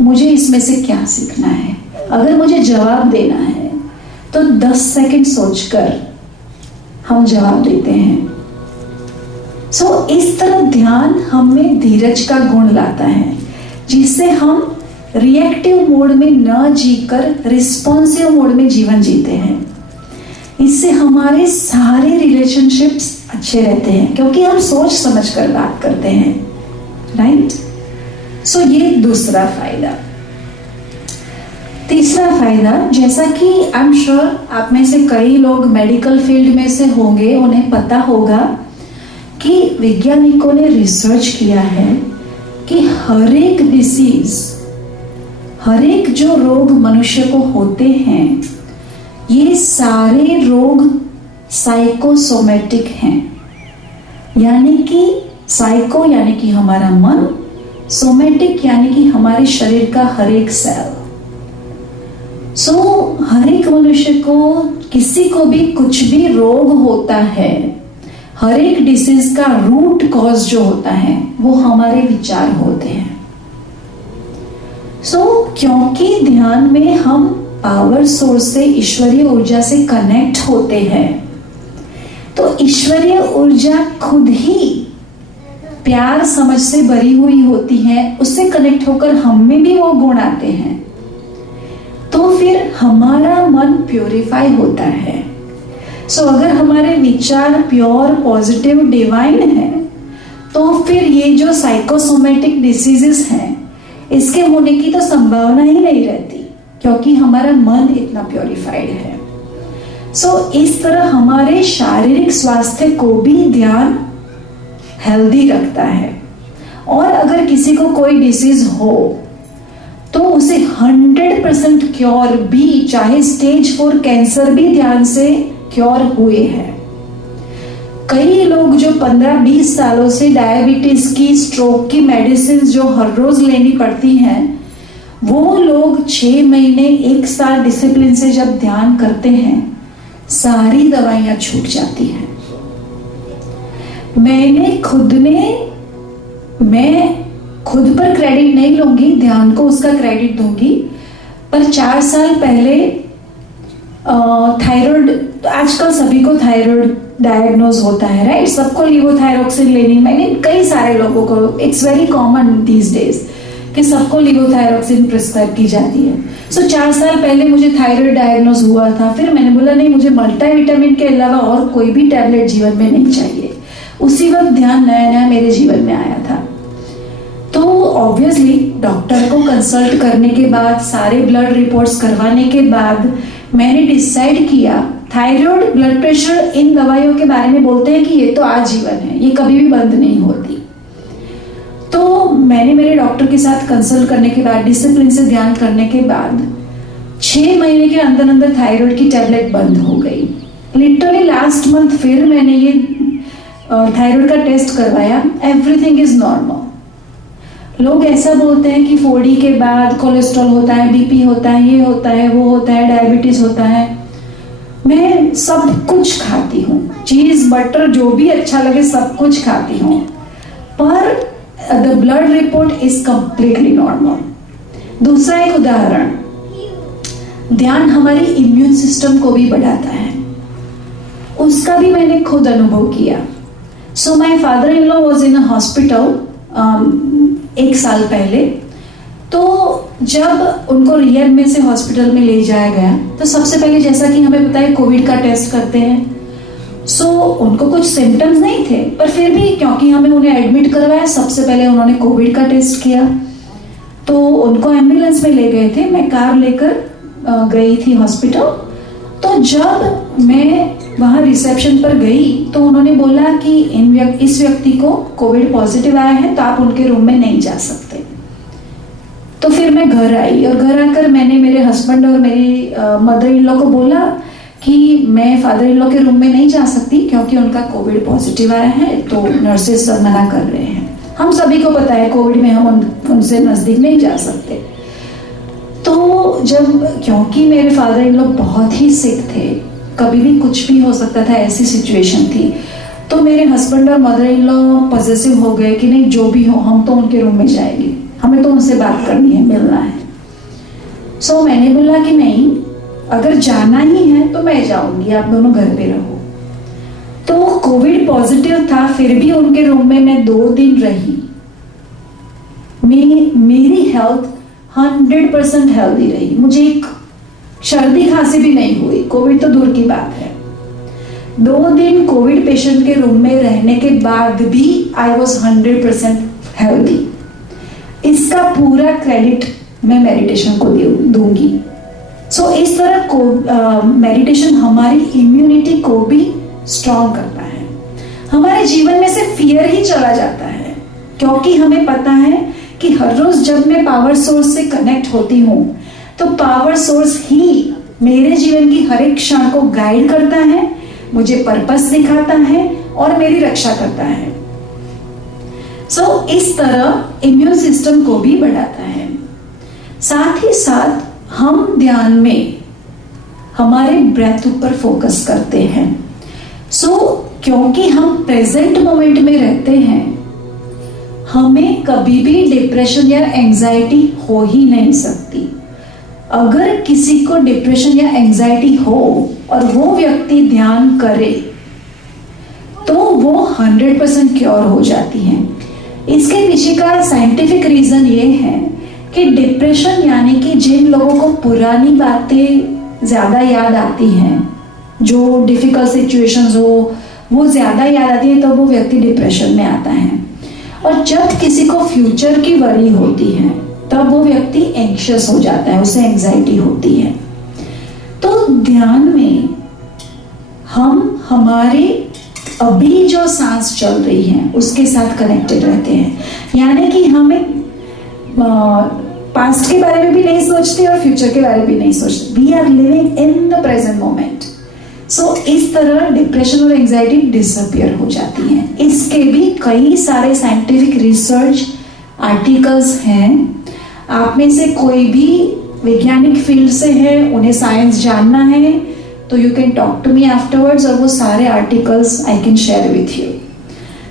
मुझे इसमें से क्या सीखना है। अगर मुझे जवाब देना है तो 10 सेकंड सोचकर हम जवाब देते हैं। इस तरह ध्यान हमें धीरज का गुण लाता है, जिससे हम रिएक्टिव मोड में न जीकर रिस्पॉन्सिव मोड में जीवन जीते हैं। इससे हमारे सारे रिलेशनशिप्स अच्छे रहते हैं, क्योंकि हम सोच समझकर बात करते हैं, राइट। ये दूसरा फायदा। तीसरा फायदा, जैसा कि आई एम श्योर आप में से कई लोग मेडिकल फील्ड में से होंगे, उन्हें पता होगा कि वैज्ञानिकों ने रिसर्च किया है कि हर एक डिसीज, हर एक जो रोग मनुष्य को होते हैं, ये सारे रोग साइकोसोमेटिक हैं। यानी कि साइको यानी कि हमारा मन, सोमेटिक यानी कि हमारे शरीर का हर एक सेल। हर एक मनुष्य को, किसी को भी कुछ भी रोग होता है, हर एक डिसीज का रूट कॉज जो होता है वो हमारे विचार होते हैं। क्योंकि ध्यान में हम पावर सोर्स से, ईश्वरीय ऊर्जा से कनेक्ट होते हैं, तो ईश्वरीय ऊर्जा खुद ही प्यार समझ से भरी हुई होती है, उससे कनेक्ट होकर हम में भी वो गुण आते हैं। तो फिर हमारा मन प्योरीफाई होता है। अगर हमारे विचार प्योर, पॉजिटिव, डिवाइन है, तो फिर ये जो साइकोसोमेटिक डिसीजेस हैं, इसके होने की तो संभावना ही नहीं रहती, क्योंकि हमारा मन इतना प्योरीफाइड है। इस तरह हमारे शारीरिक स्वास्थ्य को भी ध्यान हेल्दी रखता है। और अगर किसी को कोई डिसीज हो तो उसे 100% क्योर भी, चाहे स्टेज 4 कैंसर भी ध्यान से क्योर हुए हैं। कई लोग जो 15-20 सालों से डायबिटीज की, स्ट्रोक की मेडिसिन जो हर रोज लेनी पड़ती हैं, वो लोग 6 महीने, 1 साल डिसिप्लिन से जब ध्यान करते हैं, सारी दवाइयां छूट जाती हैं। मैं खुद पर क्रेडिट नहीं लूंगी, ध्यान को उसका क्रेडिट दूंगी। पर 4 साल पहले थायराइड, आजकल सभी को थायराइड डायग्नोज होता है, राइट। सबको लिवोथायरोक्सिन लेनी, मैंने कई सारे लोगों को, it's very common these days कि सबको लिवोथायरोक्सिन प्रिस्क्राइब की जाती है। 4 साल पहले मुझे थायराइड डायग्नोज हुआ था। फिर मैंने बोला नहीं, मुझे मल्टीविटामिन के अलावा और कोई भी टैबलेट जीवन में नहीं चाहिए। उसी वक्त ध्यान नया नया मेरे जीवन में आया था। तो ऑब्वियसली डॉक्टर को कंसल्ट करने के बाद, सारे ब्लड रिपोर्ट्स करवाने के बाद मैंने डिसाइड किया, थायराइड, ब्लड प्रेशर, इन दवाइयों के बारे में बोलते हैं कि ये तो आजीवन है, ये कभी भी बंद नहीं होती। तो मैंने मेरे डॉक्टर के साथ कंसल्ट करने के बाद, डिसिप्लिन से ध्यान करने के बाद 6 महीने के अंदर अंदर थायराइड की टैबलेट बंद हो गई। लिटरली लास्ट मंथ फिर मैंने ये थायराइड का टेस्ट करवाया, एवरीथिंग इज नॉर्मल। लोग ऐसा बोलते हैं कि 40 के बाद कोलेस्ट्रॉल होता है, बीपी होता है, ये होता है, वो होता है, डायबिटीज होता है। मैं सब कुछ खाती हूँ, चीज बटर जो भी अच्छा लगे सब कुछ खाती हूँ, पर the blood report is completely normal. दूसरा एक उदाहरण, ध्यान हमारी इम्यून सिस्टम को भी बढ़ाता है, उसका भी मैंने खुद अनुभव किया। So my father in law was in a hospital 1 साल पहले। तो जब उनको रियर में से हॉस्पिटल में ले जाया गया तो सबसे पहले जैसा कि हमें पता है कोविड का टेस्ट करते हैं। सो उनको कुछ सिम्टम्स नहीं थे, पर फिर भी क्योंकि हमें उन्हें एडमिट करवाया, सबसे पहले उन्होंने कोविड का टेस्ट किया। तो उनको एम्बुलेंस में ले गए थे, मैं कार लेकर गई थी हॉस्पिटल। तो जब मैं वहां रिसेप्शन पर गई तो उन्होंने बोला कि इस व्यक्ति को कोविड पॉजिटिव आया है, तो आप उनके रूम में नहीं जा सकते। तो फिर मैं घर आई और घर आकर मैंने मेरे हस्बैंड और मेरी मदर इन लॉ को बोला कि मैं फादर इन लॉ के रूम में नहीं जा सकती क्योंकि उनका कोविड पॉजिटिव आया है, तो नर्सेस सब मना कर रहे हैं। हम सभी को पता है कोविड में हम उनसे नजदीक नहीं जा सकते। तो क्योंकि मेरे फादर इन लॉ बहुत ही सिक थे, कभी भी कुछ भी हो सकता था, ऐसी सिचुएशन थी, तो मेरे हस्बैंड और मदर इन लॉ पॉजिटिव हो गए कि नहीं जो भी हो हम तो उनके रूम में जाएंगे, हमें तो उनसे बात करनी है, मिलना है। सो मैंने बोला कि नहीं, अगर जाना ही है तो मैं जाऊंगी, आप दोनों घर पे रहो। तो कोविड पॉजिटिव था, फिर भी उनके रूम में मैं 2 दिन रही। मेरी हेल्थ 100% हेल्दी रही, मुझे एक सर्दी खांसी भी नहीं हुई, कोविड तो दूर की बात है। 2 दिन कोविड पेशेंट के रूम में रहने के बाद भी आई वॉज 100% हेल्दी। इसका पूरा क्रेडिट मैं मेडिटेशन को दूंगी। सो इस तरह मेडिटेशन हमारी इम्यूनिटी को भी स्ट्रॉन्ग करता है। हमारे जीवन में से फियर ही चला जाता है, क्योंकि हमें पता है कि हर रोज जब मैं पावर सोर्स से कनेक्ट होती हूँ तो पावर सोर्स ही मेरे जीवन की हर एक क्षण को गाइड करता है, मुझे पर्पस दिखाता है और मेरी रक्षा करता है। सो इस तरह इम्यून सिस्टम को भी बढ़ाता है। साथ ही साथ हम ध्यान में हमारे ब्रेथ ऊपर फोकस करते हैं। सो क्योंकि हम प्रेजेंट मोमेंट में रहते हैं, हमें कभी भी डिप्रेशन या एंजाइटी हो ही नहीं सकती। अगर किसी को डिप्रेशन या एंजाइटी हो और वो व्यक्ति ध्यान करे तो वो 100% क्योर हो जाती है। इसके पीछे का साइंटिफिक रीजन ये है कि डिप्रेशन यानी कि जिन लोगों को पुरानी बातें ज्यादा याद आती हैं, जो डिफिकल्ट सिचुएशंस हो वो ज्यादा याद आती है, तो वो व्यक्ति डिप्रेशन में आता है। और जब किसी को फ्यूचर की वरी होती है तब वो व्यक्ति एंग्शियस हो जाता है, उसे एंजाइटी होती है। तो ध्यान में हम हमारे अभी जो सांस चल रही है उसके साथ कनेक्टेड रहते हैं, यानी कि हमें पास्ट के बारे में भी नहीं सोचते और फ्यूचर के बारे में भी नहीं सोचते। We are living in the present moment. So इस तरह डिप्रेशन और एंजाइटी डिसअपियर हो जाती हैं। इसके भी कई सारे साइंटिफिक रिसर्च आर्टिकल्स हैं। आप में से कोई भी वैज्ञानिक फील्ड से है, उन्हें साइंस जानना है, तो you can talk to me afterwards और वो सारे articles I can share with you.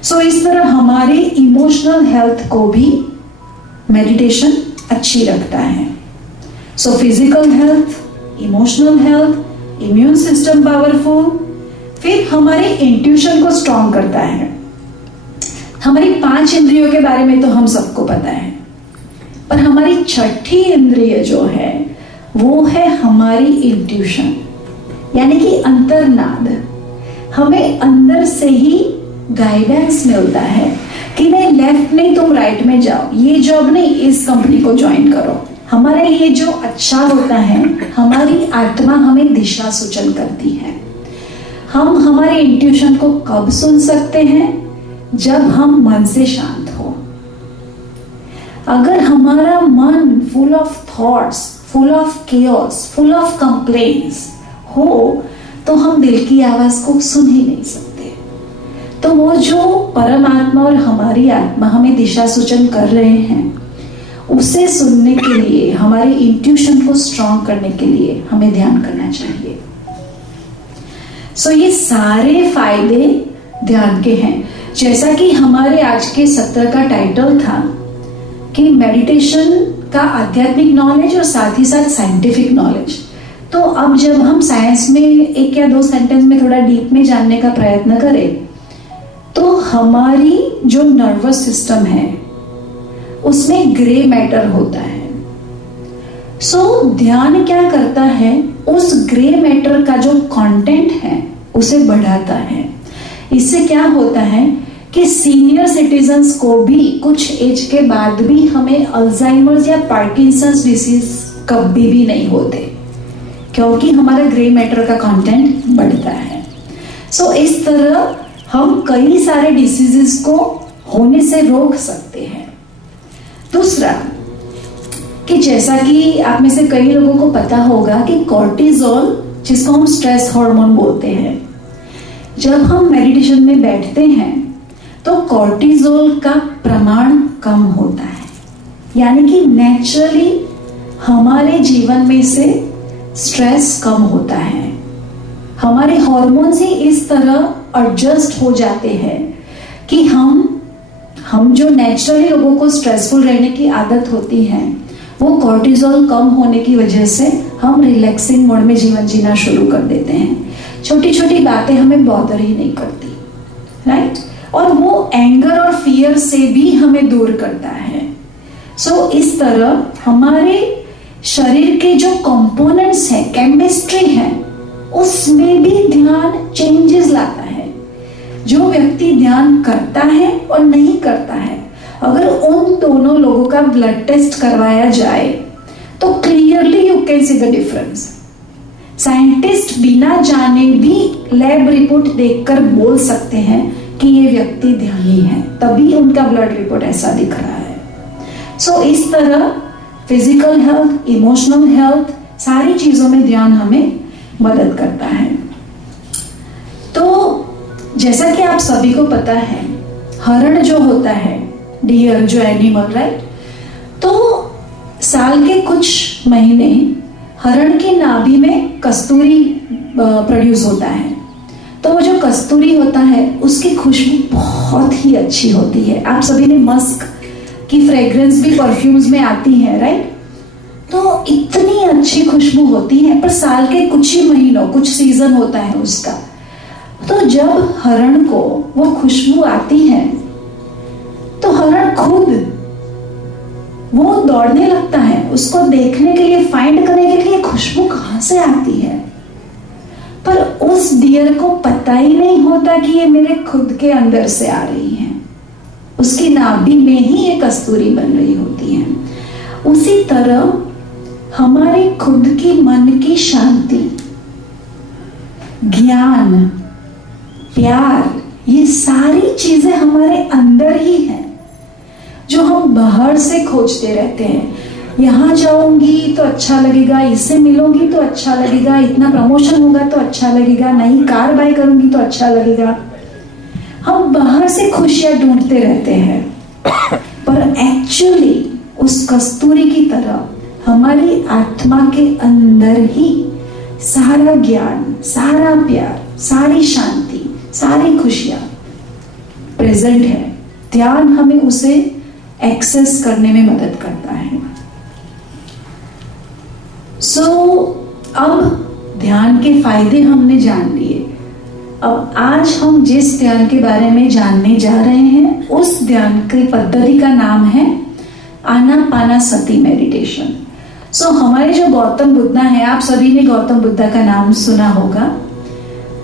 So इस तरह हमारी इमोशनल हेल्थ को भी मेडिटेशन अच्छी रखता है। So physical health, emotional health, immune system powerful, फिर हमारे इंट्यूशन को स्ट्रॉन्ग करता है। हमारी 5 इंद्रियों के बारे में तो हम सबको पता है, पर हमारी छठी इंद्रिय जो है वो है हमारी इंट्यूशन, यानी कि अंतर्नाद। हमें अंदर से ही गाइडेंस मिलता है कि नहीं लेफ्ट नहीं तुम राइट में जाओ, ये जॉब नहीं इस कंपनी को ज्वाइन करो। हमारे लिए जो अच्छा होता है, हमारी आत्मा हमें दिशा सूचन करती है। हम हमारे इंट्यूशन को कब सुन सकते हैं? जब हम मन से शांत हो। अगर हमारा मन full of thoughts, full of chaos, full of complaints हो तो हम दिल की आवाज को सुन ही नहीं सकते। तो वो जो परमात्मा और हमारी आत्मा हमें दिशा सूचन कर रहे हैं, उसे सुनने के लिए, हमारे इंट्यूशन को स्ट्रॉन्ग करने के लिए हमें ध्यान करना चाहिए। सो ये सारे फायदे ध्यान के हैं। जैसा कि हमारे आज के सत्र का टाइटल था कि मेडिटेशन का आध्यात्मिक नॉलेज और साथ ही साथ साइंटिफिक नॉलेज। तो अब जब हम साइंस में एक या दो सेंटेंस में थोड़ा डीप में जानने का प्रयत्न करें, तो हमारी जो नर्वस सिस्टम है उसमें ग्रे मैटर होता है। सो ध्यान क्या करता है, उस ग्रे मैटर का जो कंटेंट है उसे बढ़ाता है। इससे क्या होता है कि सीनियर सिटीजन्स को भी कुछ एज के बाद भी हमें अल्जाइमर्स या पार्किंसंस डिसीज कभी भी नहीं होते, क्योंकि हमारा ग्रे मैटर का कंटेंट बढ़ता है। सो इस तरह हम कई सारे डिसीजेस को होने से रोक सकते हैं। दूसरा कि जैसा कि आप में से कई लोगों को पता होगा कि कॉर्टिसोल, जिसको हम स्ट्रेस हार्मोन बोलते हैं, जब हम मेडिटेशन में बैठते हैं तो कॉर्टिसोल का प्रमाण कम होता है, यानी कि नेचुरली हमारे जीवन में से स्ट्रेस कम होता है। हमारे हार्मोन्स ही इस तरह एडजस्ट हो जाते हैं कि हम जो नेचुरली लोगों को स्ट्रेसफुल रहने की आदत होती है, वो कॉर्टिसोल कम होने की वजह से हम रिलैक्सिंग मोड में जीवन जीना शुरू कर देते हैं। छोटी छोटी बातें हमें बॉदर ही नहीं करती, राइट? और वो एंगर और फियर से भी हमें दूर करता है। सो इस तरह हमारे शरीर के जो कंपोनेंट्स हैं, केमिस्ट्री है, उसमें भी ध्यान चेंजेस लाता है। जो व्यक्ति ध्यान करता है और नहीं करता है, अगर उन दोनों लोगों का ब्लड टेस्ट करवाया जाए तो clearly you can see the difference. Scientist बिना जाने भी लैब रिपोर्ट देखकर बोल सकते हैं कि ये व्यक्ति ध्यानी है, तभी उनका ब्लड रिपोर्ट ऐसा दिख रहा है। सो इस तरह फिजिकल हेल्थ, इमोशनल हेल्थ, सारी चीजों में ध्यान हमें मदद करता है। तो जैसा कि आप सभी को पता है, हरण जो होता है, डियर जो एनिमल, राइट, तो साल के कुछ महीने हरण की नाभि में कस्तूरी प्रोड्यूस होता है। तो वो जो कस्तूरी होता है उसकी खुशबू बहुत ही अच्छी होती है। आप सभी ने मस्क की फ्रेग्रेंस भी परफ्यूम्स में आती है, राइट? तो इतनी अच्छी खुशबू होती है, पर साल के कुछ ही महीनों, कुछ सीजन होता है उसका। तो जब हरण को वो खुशबू आती है तो हरण खुद वो दौड़ने लगता है उसको देखने के लिए, फाइंड करने के लिए खुशबू कहां से आती है। पर उस डियर को पता ही नहीं होता कि ये मेरे खुद के अंदर से आ रही है, उसकी नाभि में ही ये कस्तूरी बन रही होती है। उसी तरह हमारे खुद की मन की शांति, ज्ञान, प्यार, ये सारी चीजें हमारे अंदर ही हैं, जो हम बाहर से खोजते रहते हैं। यहाँ जाऊंगी तो अच्छा लगेगा, इससे मिलूंगी तो अच्छा लगेगा, इतना प्रमोशन होगा तो अच्छा लगेगा, नई कार बाय करूंगी तो अच्छा लगेगा। हम बाहर से खुशियां ढूंढते रहते हैं, पर एक्चुअली उस कस्तूरी की तरह हमारी आत्मा के अंदर ही सारा ज्ञान, सारा प्यार, सारी शांति, सारी खुशियां प्रेजेंट है। ध्यान हमें उसे एक्सेस करने में मदद करता है। अब ध्यान के फायदे हमने जान लिए। अब आज हम जिस ध्यान के बारे में जानने जा रहे हैं, उस ध्यान की पद्धति का नाम है आनापानसति मेडिटेशन। हमारे जो गौतम बुद्धा हैं, आप सभी ने गौतम बुद्धा का नाम सुना होगा।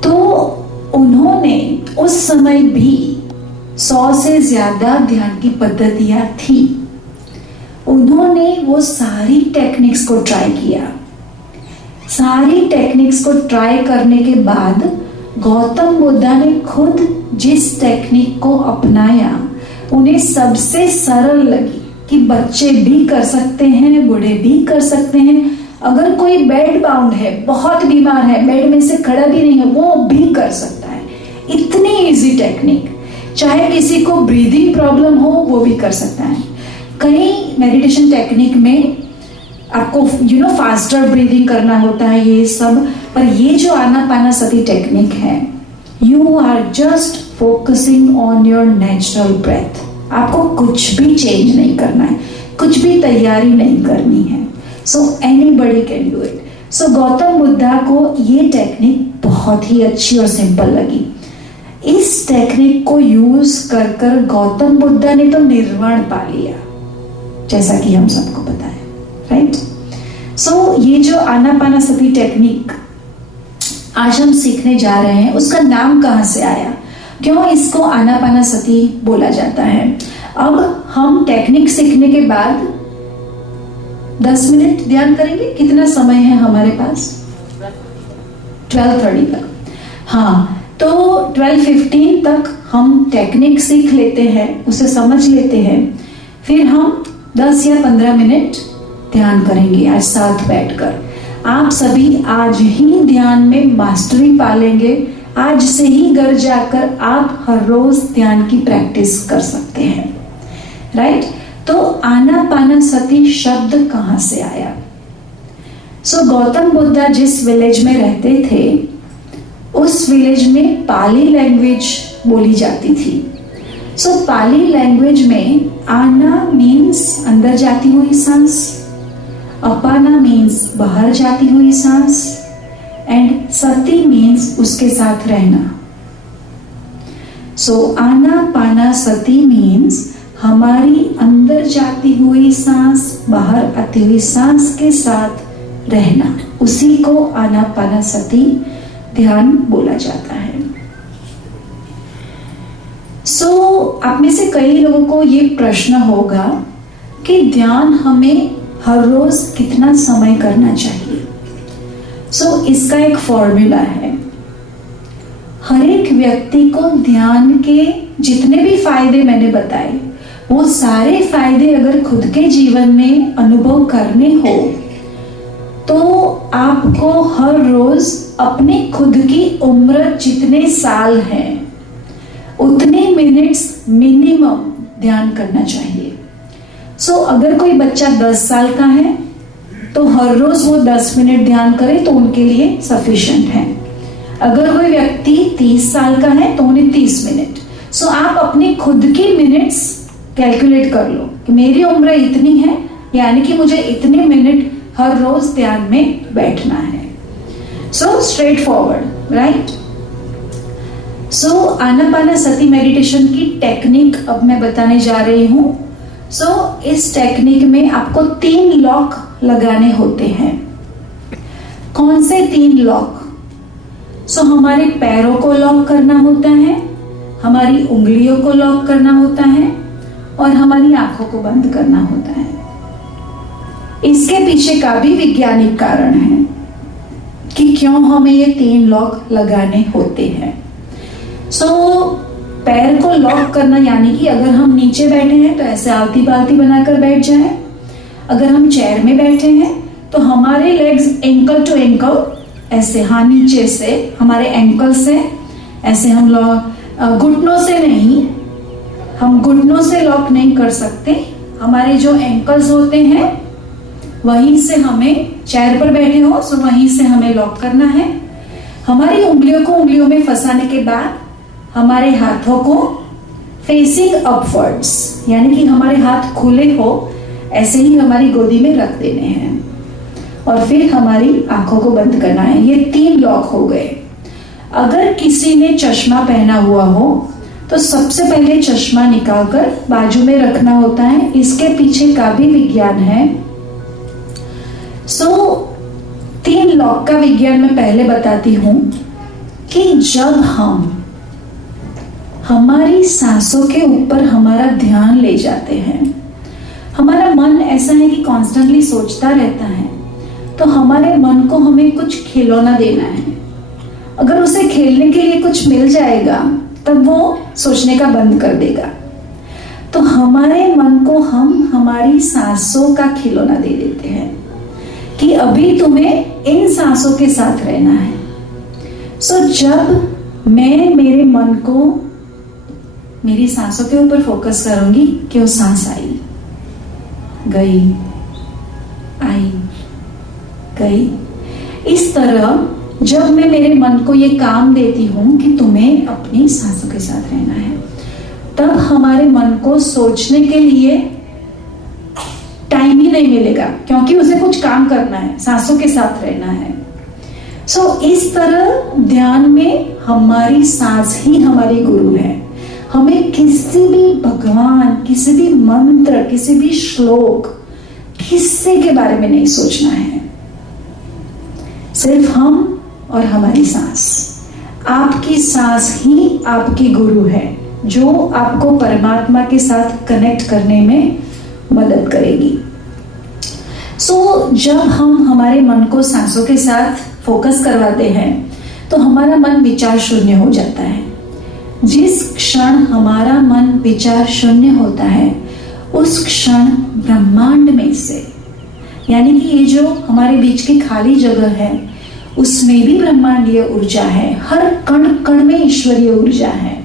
तो उन्होंने उस समय भी 100 से ज्यादा ध्यान की पद्धतियां थी। उन्होंने वो सारी टेक्निक्स को ट्राई किया। सारी टेक्निक्स को ट्राई करने के बाद गौतम बुद्धा ने खुद जिस टेक्निक को अपनाया, उन्हें सबसे सरल लगी कि बच्चे भी कर सकते हैं, बूढ़े भी कर सकते हैं, अगर कोई बेड बाउंड है, बहुत बीमार है, बेड में से खड़ा भी नहीं है, वो भी कर सकता है। इतनी इजी टेक्निक। चाहे किसी को ब्रीदिंग प्रॉब्लम हो, वो भी कर सकता है। कई मेडिटेशन टेक्निक में आपको फास्टर ब्रीदिंग करना होता है, ये सब। पर ये जो आनापानासती टेक्निक है, you are just focusing on your natural breath. आपको कुछ भी चेंज नहीं करना है, कुछ भी तैयारी नहीं करनी है। So anybody can do it. So Gautam Buddha को ये टेक्निक बहुत ही अच्छी और सिंपल लगी। इस टेक्निक को यूज कर कर गौतम बुद्धा ने तो निर्वाण पा लिया, जैसा कि हम सबको पता है, राइट। सो ये जो आनापानासती टेक्निक आज हम सीखने जा रहे हैं, उसका नाम कहां से आया, क्यों इसको आनापानासती बोला जाता है। अब हम टेक्निक सीखने के बाद 10 मिनट ध्यान करेंगे। कितना समय है हमारे पास? 12:30 तक। हाँ, तो 12:15 तक हम टेक्निक सीख लेते हैं, उसे समझ लेते हैं। फिर हम 10 या 15 मिनट ध्यान करेंगे आज साथ बैठकर। आप सभी आज ही ध्यान में मास्टरी पालेंगे। आज से ही घर जाकर आप हर रोज ध्यान की प्रैक्टिस कर सकते हैं, राइट। तो आनापानासती शब्द कहां से आया? सो गौतम बुद्धा जिस विलेज में रहते थे, उस विलेज में पाली लैंग्वेज बोली जाती थी। सो पाली लैंग्वेज में आना मीन्स अंदर जाती हुई सांस, अपाना मीन्स बाहर जाती हुई सांस, एंड सती मीन्स उसके साथ रहना। सो आनापानासती मीन्स हमारी अंदर जाती हुई सांस, बाहर आती हुई सांस के साथ रहना, उसी को आनापानासती ध्यान बोला जाता है। आप में से कई लोगों को ये प्रश्न होगा कि ध्यान हमें हर रोज कितना समय करना चाहिए। इसका एक फॉर्मूला है। हर एक व्यक्ति को ध्यान के जितने भी फायदे मैंने बताए, वो सारे फायदे अगर खुद के जीवन में अनुभव करने हो, तो आपको हर रोज अपने खुद की उम्र जितने साल हैं उतने मिनट्स मिनिमम ध्यान करना चाहिए। अगर कोई बच्चा 10 साल का है तो हर रोज वो 10 मिनट ध्यान करे तो उनके लिए सफिशिएंट है। अगर कोई व्यक्ति 30 साल का है तो उन्हें 30 मिनट। आप अपने खुद की मिनट्स कैलकुलेट कर लो कि मेरी उम्र इतनी है, यानी कि मुझे इतने मिनट हर रोज ध्यान में बैठना है। Straightforward, right. Anapanasati meditation की टेक्निक अब मैं बताने जा रही हूं। इस टेक्निक में आपको 3 लॉक लगाने होते हैं। कौन से 3 लॉक? हमारे पैरों को लॉक करना होता है, हमारी उंगलियों को लॉक करना होता है, और हमारी आंखों को बंद करना होता है। इसके पीछे का भी वैज्ञानिक कारण है कि क्यों हमें ये 3 लॉक लगाने होते हैं। पैर को लॉक करना यानी कि अगर हम नीचे बैठे हैं तो ऐसे आलती पालती बनाकर बैठ जाएं। अगर हम चेयर में बैठे हैं तो हमारे लेग्स एंकल टू एंकल ऐसे, हाँ, नीचे से हमारे एंकल से ऐसे हम घुटनों से नहीं, हम घुटनों से लॉक नहीं कर सकते। हमारे जो एंकल्स होते हैं वहीं से हमें, चेयर पर बैठे हो तो वहीं से हमें लॉक करना है। हमारी उंगलियों को उंगलियों में फंसाने के बाद हमारे हाथों को फेसिंग अपवर्ड्स, यानी कि हमारे हाथ खुले हो ऐसे ही हमारी गोदी में रख देने हैं, और फिर हमारी आंखों को बंद करना है। ये 3 लॉक हो गए। अगर किसी ने चश्मा पहना हुआ हो तो सबसे पहले चश्मा निकालकर बाजू में रखना होता है। इसके पीछे का भी विज्ञान है। 3 लॉक का विज्ञान मैं पहले बताती हूं कि जब हम हमारी सांसों के ऊपर हमारा ध्यान ले जाते हैं, हमारा मन ऐसा है कि कॉन्स्टेंटली सोचता रहता है, तो हमारे मन को हमें कुछ खिलौना देना है। अगर उसे खेलने के लिए कुछ मिल जाएगा तब वो सोचने का बंद कर देगा। तो हमारे मन को हम हमारी सांसों का खिलौना दे देते हैं। कि अभी तुम्हें इन सांसों के साथ रहना है। सो जब मैं मेरे मन को मेरी सांसों के ऊपर फोकस करूंगी कि वो सांस आई, गई, आई, गई, इस तरह जब मैं मेरे मन को ये काम देती हूं कि तुम्हें अपनी सांसों के साथ रहना है, तब हमारे मन को सोचने के लिए टाइम ही नहीं मिलेगा, क्योंकि उसे कुछ काम करना है, सांसों के साथ रहना है। सो इस तरह ध्यान में हमारी सांस ही हमारी गुरु है। हमें किसी भी भगवान, किसी भी मंत्र, किसी भी श्लोक, किसी के बारे में नहीं सोचना है, सिर्फ हम और हमारी सांस। आपकी सांस ही आपकी गुरु है, जो आपको परमात्मा के साथ कनेक्ट करने में मदद करेगी। जब हम हमारे मन को सांसों के साथ फोकस करवाते हैं तो हमारा मन विचार शून्य हो जाता है। जिस क्षण हमारा मन विचार शून्य होता है, उस क्षण ब्रह्मांड में से, यानी कि ये जो हमारे बीच की खाली जगह है, उसमें भी ब्रह्मांडीय ऊर्जा है। हर कण कण में ईश्वरीय ऊर्जा है।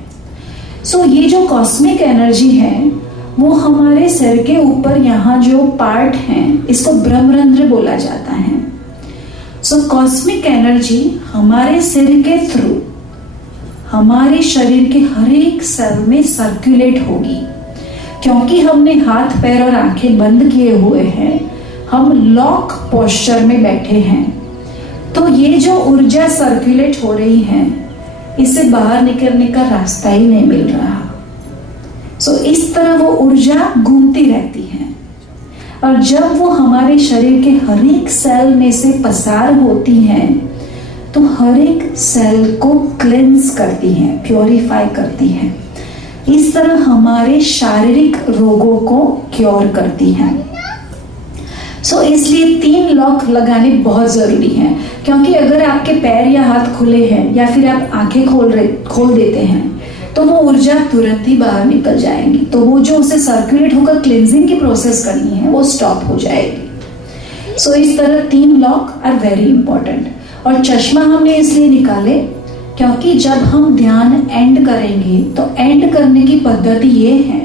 ये जो कॉस्मिक एनर्जी है, वो हमारे सिर के ऊपर यहाँ जो पार्ट है, इसको ब्रह्मरंध्र बोला जाता है। कॉस्मिक एनर्जी हमारे सिर के थ्रू हमारे शरीर के हर एक सेल में सर्कुलेट होगी। क्योंकि हमने हाथ पैर और आंखें बंद किए हुए हैं, हम लॉक पोस्चर में बैठे हैं, तो ये जो ऊर्जा सर्कुलेट हो रही है, इसे बाहर निकलने का रास्ता ही नहीं मिल रहा। इस तरह वो ऊर्जा घूमती रहती है, और जब वो हमारे शरीर के हर एक सेल में से पसार होती है, तो हर एक सेल को क्लेंस करती है, प्योरीफाई करती है। इस तरह हमारे शारीरिक रोगों को क्योर करती है। इसलिए 3 लॉक लगाने बहुत जरूरी हैं, क्योंकि अगर आपके पैर या हाथ खुले हैं या फिर आप आंखें खोल देते हैं, तो वो ऊर्जा तुरंत ही बाहर निकल जाएगी। तो वो जो उसे सर्कुलेट होकर क्लींजिंग की प्रोसेस करनी है, वो स्टॉप हो जाएगी। इस तरह 3 लॉक आर वेरी इंपॉर्टेंट। और चश्मा हमने इसलिए निकाले क्योंकि जब हम ध्यान एंड करेंगे, तो एंड करने की पद्धति ये है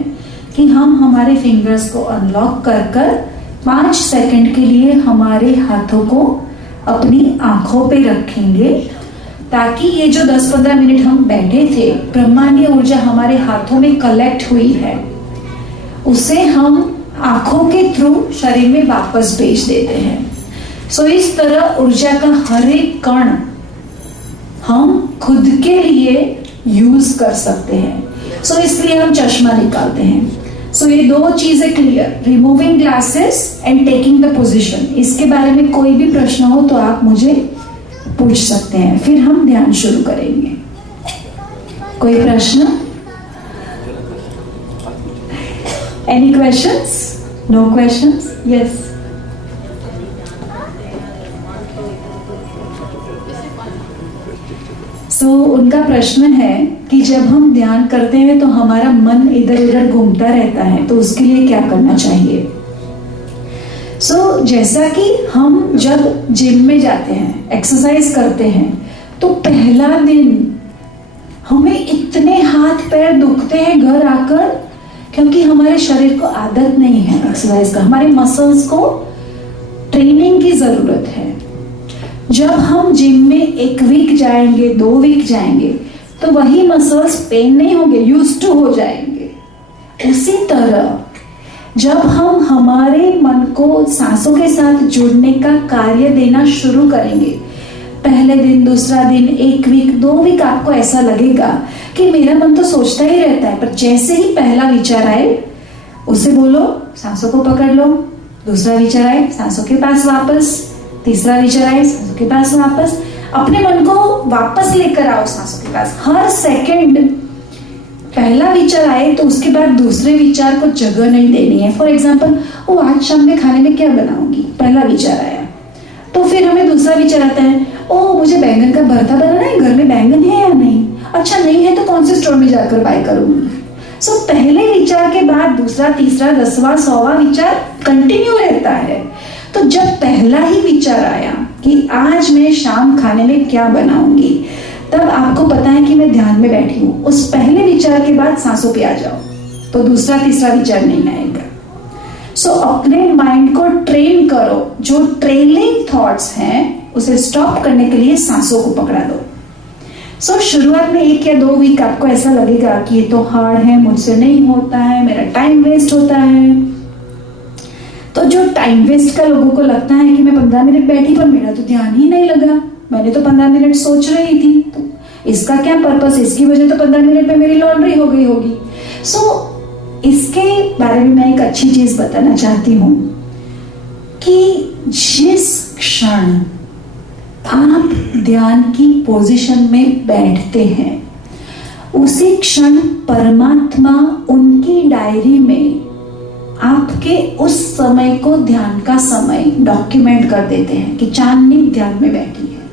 कि हम हमारे फिंगर्स को अनलॉक कर 5 सेकंड के लिए हमारे हाथों को अपनी आंखों पे रखेंगे, ताकि ये जो 10-15 मिनट हम बैठे थे, ब्रह्मांडीय ऊर्जा हमारे हाथों में कलेक्ट हुई है, उसे हम आंखों के थ्रू शरीर में वापस भेज देते हैं। इस तरह ऊर्जा का हर एक कण हम खुद के लिए यूज कर सकते हैं। इसलिए हम चश्मा निकालते हैं। ये 2 चीजें clear, removing glasses and taking the position. इसके बारे में कोई भी प्रश्न हो तो आप मुझे पूछ सकते हैं, फिर हम ध्यान शुरू करेंगे। कोई प्रश्न? Any questions? No questions? Yes. उनका प्रश्न है कि जब हम ध्यान करते हैं तो हमारा मन इधर उधर घूमता रहता है, तो उसके लिए क्या करना चाहिए? जैसा कि हम जब जिम में जाते हैं, एक्सरसाइज करते हैं, तो पहला दिन हमें इतने हाथ पैर दुखते हैं घर आकर, क्योंकि हमारे शरीर को आदत नहीं है एक्सरसाइज का। हमारे मसल्स को ट्रेनिंग की जरूरत है। जब हम जिम में 1 वीक जाएंगे, 2 वीक जाएंगे, तो वही मसल्स पेन नहीं होंगे, यूज्ड टू हो जाएंगे। उसी तरह जब हम हमारे मन को सांसों के साथ जुड़ने का कार्य देना शुरू करेंगे, पहले दिन, दूसरा दिन, 1 वीक, 2 वीक, आपको ऐसा लगेगा कि मेरा मन तो सोचता ही रहता है, पर जैसे ही पहला विचार आए, उसे बोलो सांसों को पकड़ लो, दूसरा विचार आए सांसों के पास वापस, तीसरा विचार आए सांसों के पास वापस, अपने मन को वापस लेकर आओ सांसों के पास। हर सेकंड पहला विचार आए तो उसके बाद दूसरे विचार को जगह नहीं देनी है। फॉर एग्जाम्पल, आज शाम में खाने में क्या बनाऊंगी, पहला विचार आया, तो फिर हमें दूसरा विचार आता है, मुझे बैंगन का भरता बनाना है, घर में बैंगन है या नहीं, अच्छा नहीं है तो कौन से स्टोर में जाकर बाय करूंगी। पहले विचार के बाद दूसरा, तीसरा, 10वां, 100वां विचार कंटिन्यू रहता है। तो जब पहला ही विचार आया कि आज मैं शाम खाने में क्या बनाऊंगी, तब आपको पता है कि मैं ध्यान में बैठी हूं, उस पहले विचार के बाद सांसों पे आ जाओ, तो दूसरा तीसरा विचार नहीं आएगा। सो अपने माइंड को ट्रेन करो, जो ट्रेलिंग थॉट्स हैं उसे स्टॉप करने के लिए सांसों को पकड़ा दो। सो शुरुआत में 1 या 2 वीक आपको ऐसा लगेगा कि ये तो हार्ड है, मुझसे नहीं होता है, मेरा टाइम वेस्ट होता है। तो जो टाइम वेस्ट का लोगों को लगता है कि मैं 15 मिनट बैठी पर मेरा तो ध्यान ही नहीं लगा, मैंने तो 15 मिनट सोच रही थी, तो इसका क्या पर्पस, इसकी वजह तो 15 मिनट में मेरी लॉन्ड्री हो गई होगी। सो इसके बारे में मैं एक अच्छी चीज बताना चाहती हूं कि जिस क्षण आप ध्यान की पोजीशन में बैठते हैं, उसी क्षण परमात्मा उनकी डायरी में आपके उस समय को ध्यान का समय डॉक्यूमेंट कर देते हैं कि चांदनी ध्यान में बैठी है।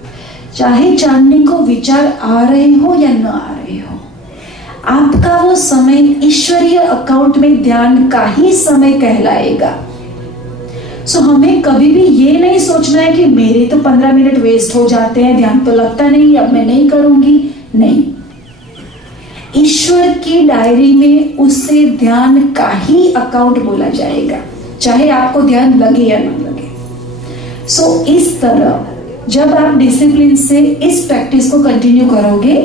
चाहे चांदनी को विचार आ रहे हो या न आ रहे हो, आपका वो समय ईश्वरीय अकाउंट में ध्यान का ही समय कहलाएगा। सो हमें कभी भी ये नहीं सोचना है कि मेरे तो 15 मिनट वेस्ट हो जाते हैं, ध्यान तो लगता नहीं, अब मैं नहीं करूंगी। नहीं, ईश्वर की डायरी में उससे ध्यान का ही अकाउंट बोला जाएगा, चाहे आपको ध्यान लगे या ना लगे। सो इस तरह जब आप डिसिप्लिन से इस प्रैक्टिस को कंटिन्यू करोगे,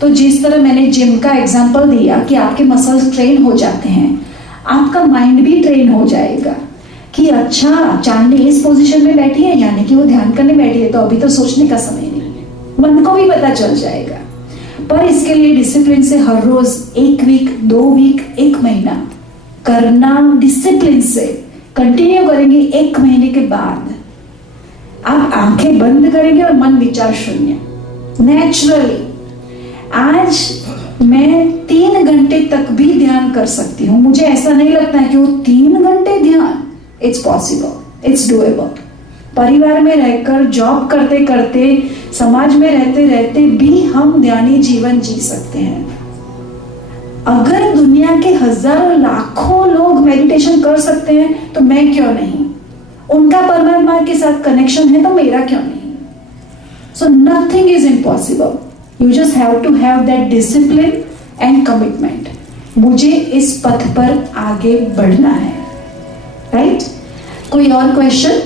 तो जिस तरह मैंने जिम का एग्जांपल दिया कि आपके मसल्स ट्रेन हो जाते हैं, आपका माइंड भी ट्रेन हो जाएगा कि अच्छा चांदनी इस पोजीशन में बैठी है, यानी कि वो ध्यान करने बैठी है, तो अभी तो सोचने का समय नहीं है, मन को भी पता चल जाएगा। पर इसके लिए डिसिप्लिन से हर रोज 1 वीक, 2 वीक, 1 महीना करना, डिसिप्लिन से कंटिन्यू करेंगे। 1 महीने के बाद आप आंखें बंद करेंगे और मन विचार शून्य, नेचुरली। आज मैं 3 घंटे तक भी ध्यान कर सकती हूँ, मुझे ऐसा नहीं लगता है कि वो 3 घंटे ध्यान, इट्स पॉसिबल, इट्स डूएबल। परिवार में रहकर, जॉब करते करते, समाज में रहते रहते भी हम ध्यानी जीवन जी सकते हैं। अगर दुनिया के हजारों लाखों लोग मेडिटेशन कर सकते हैं तो मैं क्यों नहीं? उनका परमात्मा के साथ कनेक्शन है तो मेरा क्यों नहीं? So nothing is impossible, you just have to have that discipline and commitment. मुझे इस पथ पर आगे बढ़ना है, राइट? कोई और question?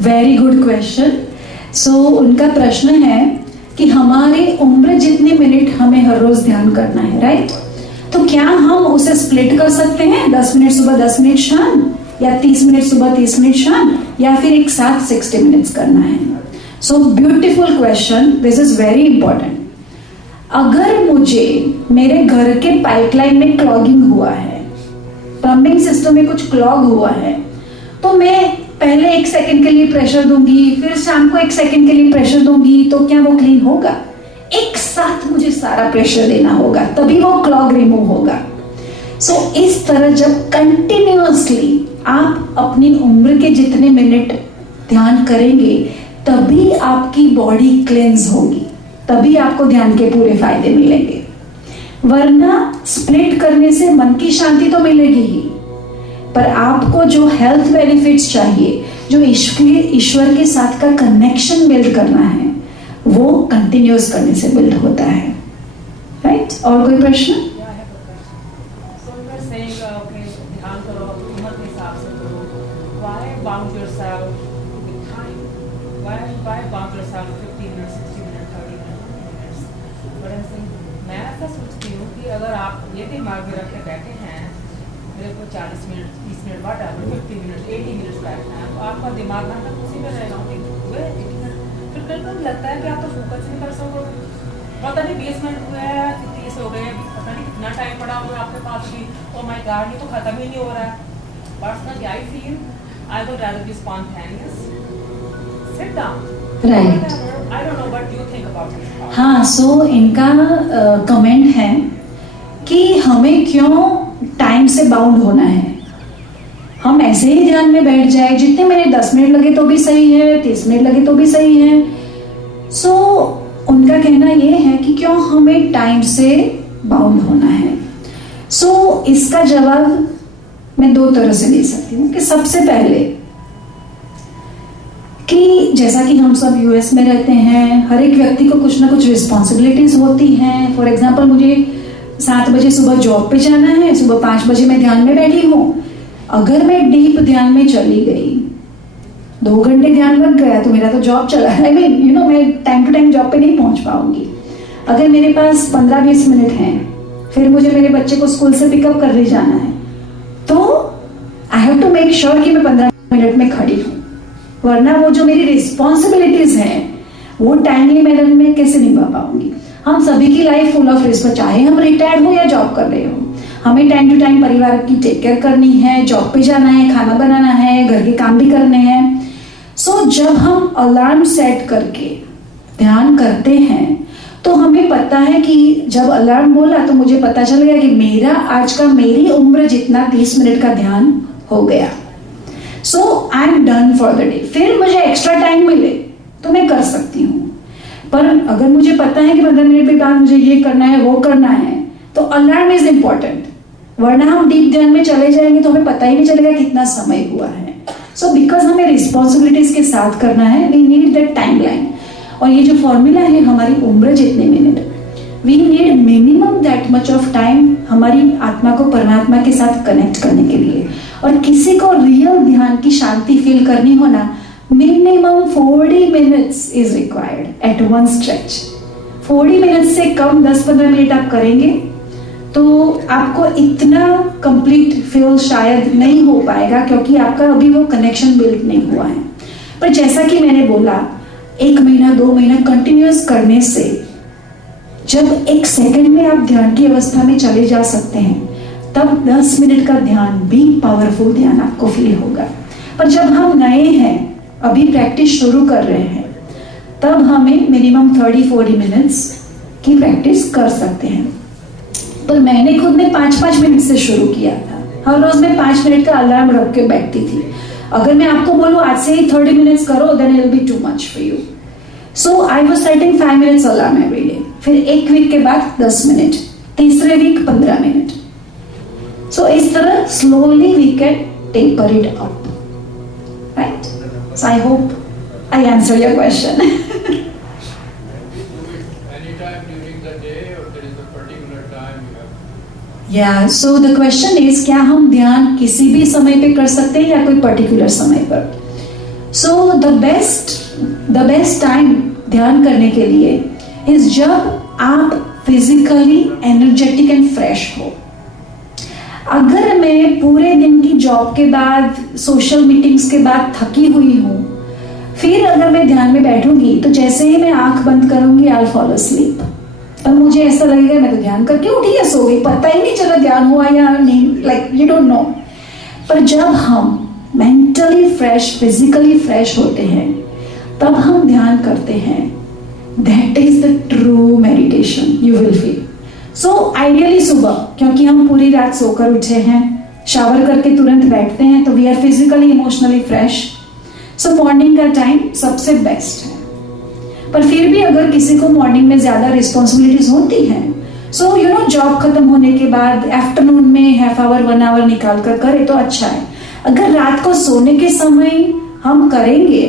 Very good question. So उनका प्रश्न है कि हमारी उम्र जितने मिनट हमें हर रोज ध्यान करना है, राइट? तो क्या हम उसे स्प्लिट कर सकते हैं, 10 मिनट सुबह 10 मिनट शाम, या 30 मिनट सुबह 30 मिनट शाम, या फिर एक साथ 60 मिनट्स करना है? So beautiful question, this is very important. अगर मुझे मेरे घर के पाइपलाइन में क्लॉगिंग हुआ है, प्लम्बिंग सिस्टम में कुछ क्लॉग हुआ है, तो मैं पहले 1 सेकंड के लिए प्रेशर दूंगी, फिर शाम को 1 सेकंड के लिए प्रेशर दूंगी, तो क्या वो क्लीन होगा? एक साथ मुझे सारा प्रेशर देना होगा, तभी वो क्लॉग रिमूव होगा। सो इस तरह जब कंटिन्यूअसली आप अपनी उम्र के जितने मिनट ध्यान करेंगे, तभी आपकी बॉडी क्लेंस होगी, तभी आपको ध्यान के पूरे फायदे मिलेंगे। वरना स्प्लिट करने से मन की शांति तो मिलेगी ही, पर आपको जो हेल्थ बेनिफिट्स चाहिए, जो ईश्वर के साथ का कनेक्शन बिल्ड करना है, वो कंटिन्यूस करने से बिल्ड होता है, राइट? और कोई प्रश्न? मैं ऐसा सोचती हूँ कि अगर आप ये दिमाग में रख के बैठे हैं मेरे को 40 मिनट, 30 मिनट बाद 50 मिनट, 80 मिनट बैठना है, तो आपका दिमाग ना तक उसी में रहेगा। फिर बिल्कुल लगता है कि आप तो फोकस नहीं कर सकोगे। पता नहीं 20 मिनट हुए हैं, 30 हो गए, पता नहीं कितना टाइम पड़ा हुआ है आपके पास भी। ओ माय गॉड, ये तो खत्म ही नहीं हो रहा है। Personally I feel I would rather be spontaneous, sit down, right? I don't know what you think about this. हाँ, सो इनका कमेंट है कि हमें क्यों टाइम से बाउंड होना है, हम ऐसे ही ध्यान में बैठ जाए, जितने मिनट 10 मिनट लगे तो भी सही है, 30 मिनट लगे तो भी सही है। सो उनका कहना यह है कि क्यों हमें टाइम से बाउंड होना है। सो इसका जवाब मैं दो तरह से दे सकती हूँ कि सबसे पहले कि जैसा कि हम सब यूएस में रहते हैं, हर एक व्यक्ति को कुछ ना कुछ रिस्पॉन्सिबिलिटीज होती हैं। फॉर एग्जाम्पल, मुझे 7 बजे सुबह जॉब पे जाना है, सुबह 5 बजे मैं ध्यान में बैठी हूँ। अगर मैं डीप ध्यान में चली गई, 2 घंटे ध्यान लग गया तो मेरा तो जॉब चला। आई मीन मैं टाइम टू टाइम जॉब पे नहीं पहुंच पाऊंगी। अगर मेरे पास 15-20 मिनट हैं, फिर मुझे मेरे बच्चे को स्कूल से पिकअप करने जाना है, तो I have to make sure कि मैं 15 मिनट में खड़ी हूँ, वरना वो जो मेरी रिस्पॉन्सिबिलिटीज हैं वो टाइमली मैनर में कैसे निभा पाऊंगी। हम सभी की लाइफ फुल ऑफ रिस्क, चाहे हम रिटायर्ड हो या जॉब कर रहे हो, हमें टाइम टू टाइम परिवार की टेक केयर करनी है, जॉब पे जाना है, खाना बनाना है, घर के काम भी करने हैं। सो जब हम अलार्म सेट करके ध्यान करते हैं तो हमें पता है कि जब अलार्म बोला तो मुझे पता चल गया कि मेरा आज का मेरी उम्र जितना 30 मिनट का ध्यान हो गया। So I am done for the day. फिर मुझे एक्स्ट्रा टाइम मिले तो मैं कर सकती हूँ, पर अगर मुझे पता है कि 15 मिनट के बाद मुझे ये करना है, वो करना है, तो अलार्म इज इंपॉर्टेंट। वरना हम डीप ध्यान में चले जाएंगे तो हमें पता ही नहीं चलेगा कितना समय हुआ है। सो बिकॉज हमें रिस्पॉन्सिबिलिटीज के साथ करना है, we need that timeline. और ये जो फॉर्मूला है, हमारी उम्र जितने minute, we need minimum that much of time हमारी आत्मा को परमात्मा के साथ कनेक्ट करने के लिए। और किसी को रियल ध्यान की शांति फील करनी हो ना, minimum 40 minutes is required at one stretch. 40 minute से कम 10-15 मिनट आप करेंगे तो आपको इतना कंप्लीट फील शायद नहीं हो पाएगा, क्योंकि आपका अभी वो कनेक्शन बिल्ड नहीं हुआ है। पर जैसा कि मैंने बोला, 1 महीना 2 महीना कंटिन्यूअस करने से जब 1 सेकंड में आप ध्यान की अवस्था में चले जा सकते हैं, तब 10 मिनट का ध्यान भी पावरफुल ध्यान आपको फील होगा। पर जब हम नए हैं, अभी प्रैक्टिस शुरू कर रहे हैं, तब हमें मिनिमम 30-40 मिनट्स की प्रैक्टिस कर सकते हैं। पर मैंने खुद ने 5-5 मिनट से शुरू किया था। हर रोज मैं 5 मिनट का अलार्म रख के बैठती थी। अगर मैं आपको बोलूं आज से ही 30 मिनट्स करो, then it will be too much for you. So I was setting 5 minutes alarm every day. फिर 1 वीक के बाद 10 मिनट, तीसरे वीक 15 मिनट। सो इस तरह slowly we can taper it up, right? So I hope I answer your question. Yeah, so the question is, क्या हम ध्यान किसी भी समय पे कर सकते हैं या कोई पर्टिकुलर समय पर? So the best time ध्यान करने के लिए is जब आप फिजिकली एनर्जेटिक एंड फ्रेश हो। अगर मैं पूरे दिन की जॉब के बाद, सोशल मीटिंग्स के बाद थकी हुई हूँ, फिर अगर मैं ध्यान में बैठूंगी तो जैसे ही मैं आंख बंद करूंगी, आई विल फॉल अस्लीप। और मुझे ऐसा लगेगा मैं तो ध्यान करके उठी या सो गई, पता ही नहीं चला ध्यान हुआ या नहीं, लाइक यू डोंट नो। पर जब हम मेंटली फ्रेश, फिजिकली फ्रेश होते हैं, तब हम ध्यान करते हैं। That is the true meditation you will feel. So ideally सुबह, क्योंकि हम पूरी रात सोकर उठे हैं, शावर करके तुरंत बैठते हैं, तो we are physically emotionally fresh. So morning का टाइम सबसे बेस्ट है। पर फिर भी अगर किसी को मॉर्निंग में ज्यादा रिस्पॉन्सिबिलिटीज होती हैं, सो जॉब खत्म होने के बाद आफ्टरनून में हाफ आवर 1 आवर निकाल कर करे तो अच्छा है। अगर रात को सोने के समय हम करेंगे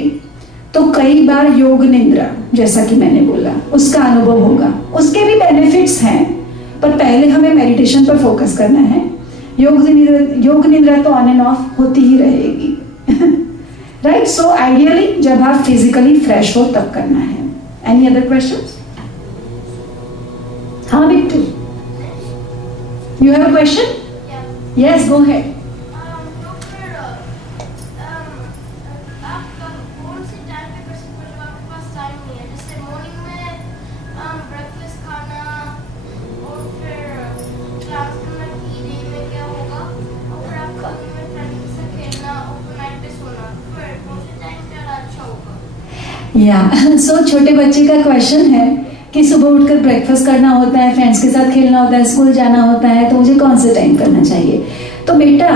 तो कई बार योग निद्रा, जैसा कि मैंने बोला, उसका अनुभव होगा। उसके भी बेनिफिट्स हैं, पर पहले हमें मेडिटेशन पर फोकस करना है। योग निद्रा तो ऑन एंड ऑफ होती ही रहेगी, राइट? सो आइडियली जब आप फिजिकली फ्रेश हो तब करना है। Any other questions? हाँ Bittu, you have a question? Yeah. Yes, go ahead. तो फिर आप कौन से टाइम पे कर सकते हो जब आपके पास टाइम नहीं है? जैसे मॉर्निंग में ब्रेकफास्ट खाना, और फिर क्लास में डे में क्या होगा, और फिर आप कभी में फ्रेंड्स से खेलना, और फिर नाइट पे सोना। फिर कौन से टाइम पे अच्छा होगा? सो छोटे बच्चे का क्वेश्चन है कि सुबह उठकर ब्रेकफास्ट करना होता है, फ्रेंड्स के साथ खेलना होता है, स्कूल जाना होता है, तो मुझे कौन से टाइम करना चाहिए? तो बेटा,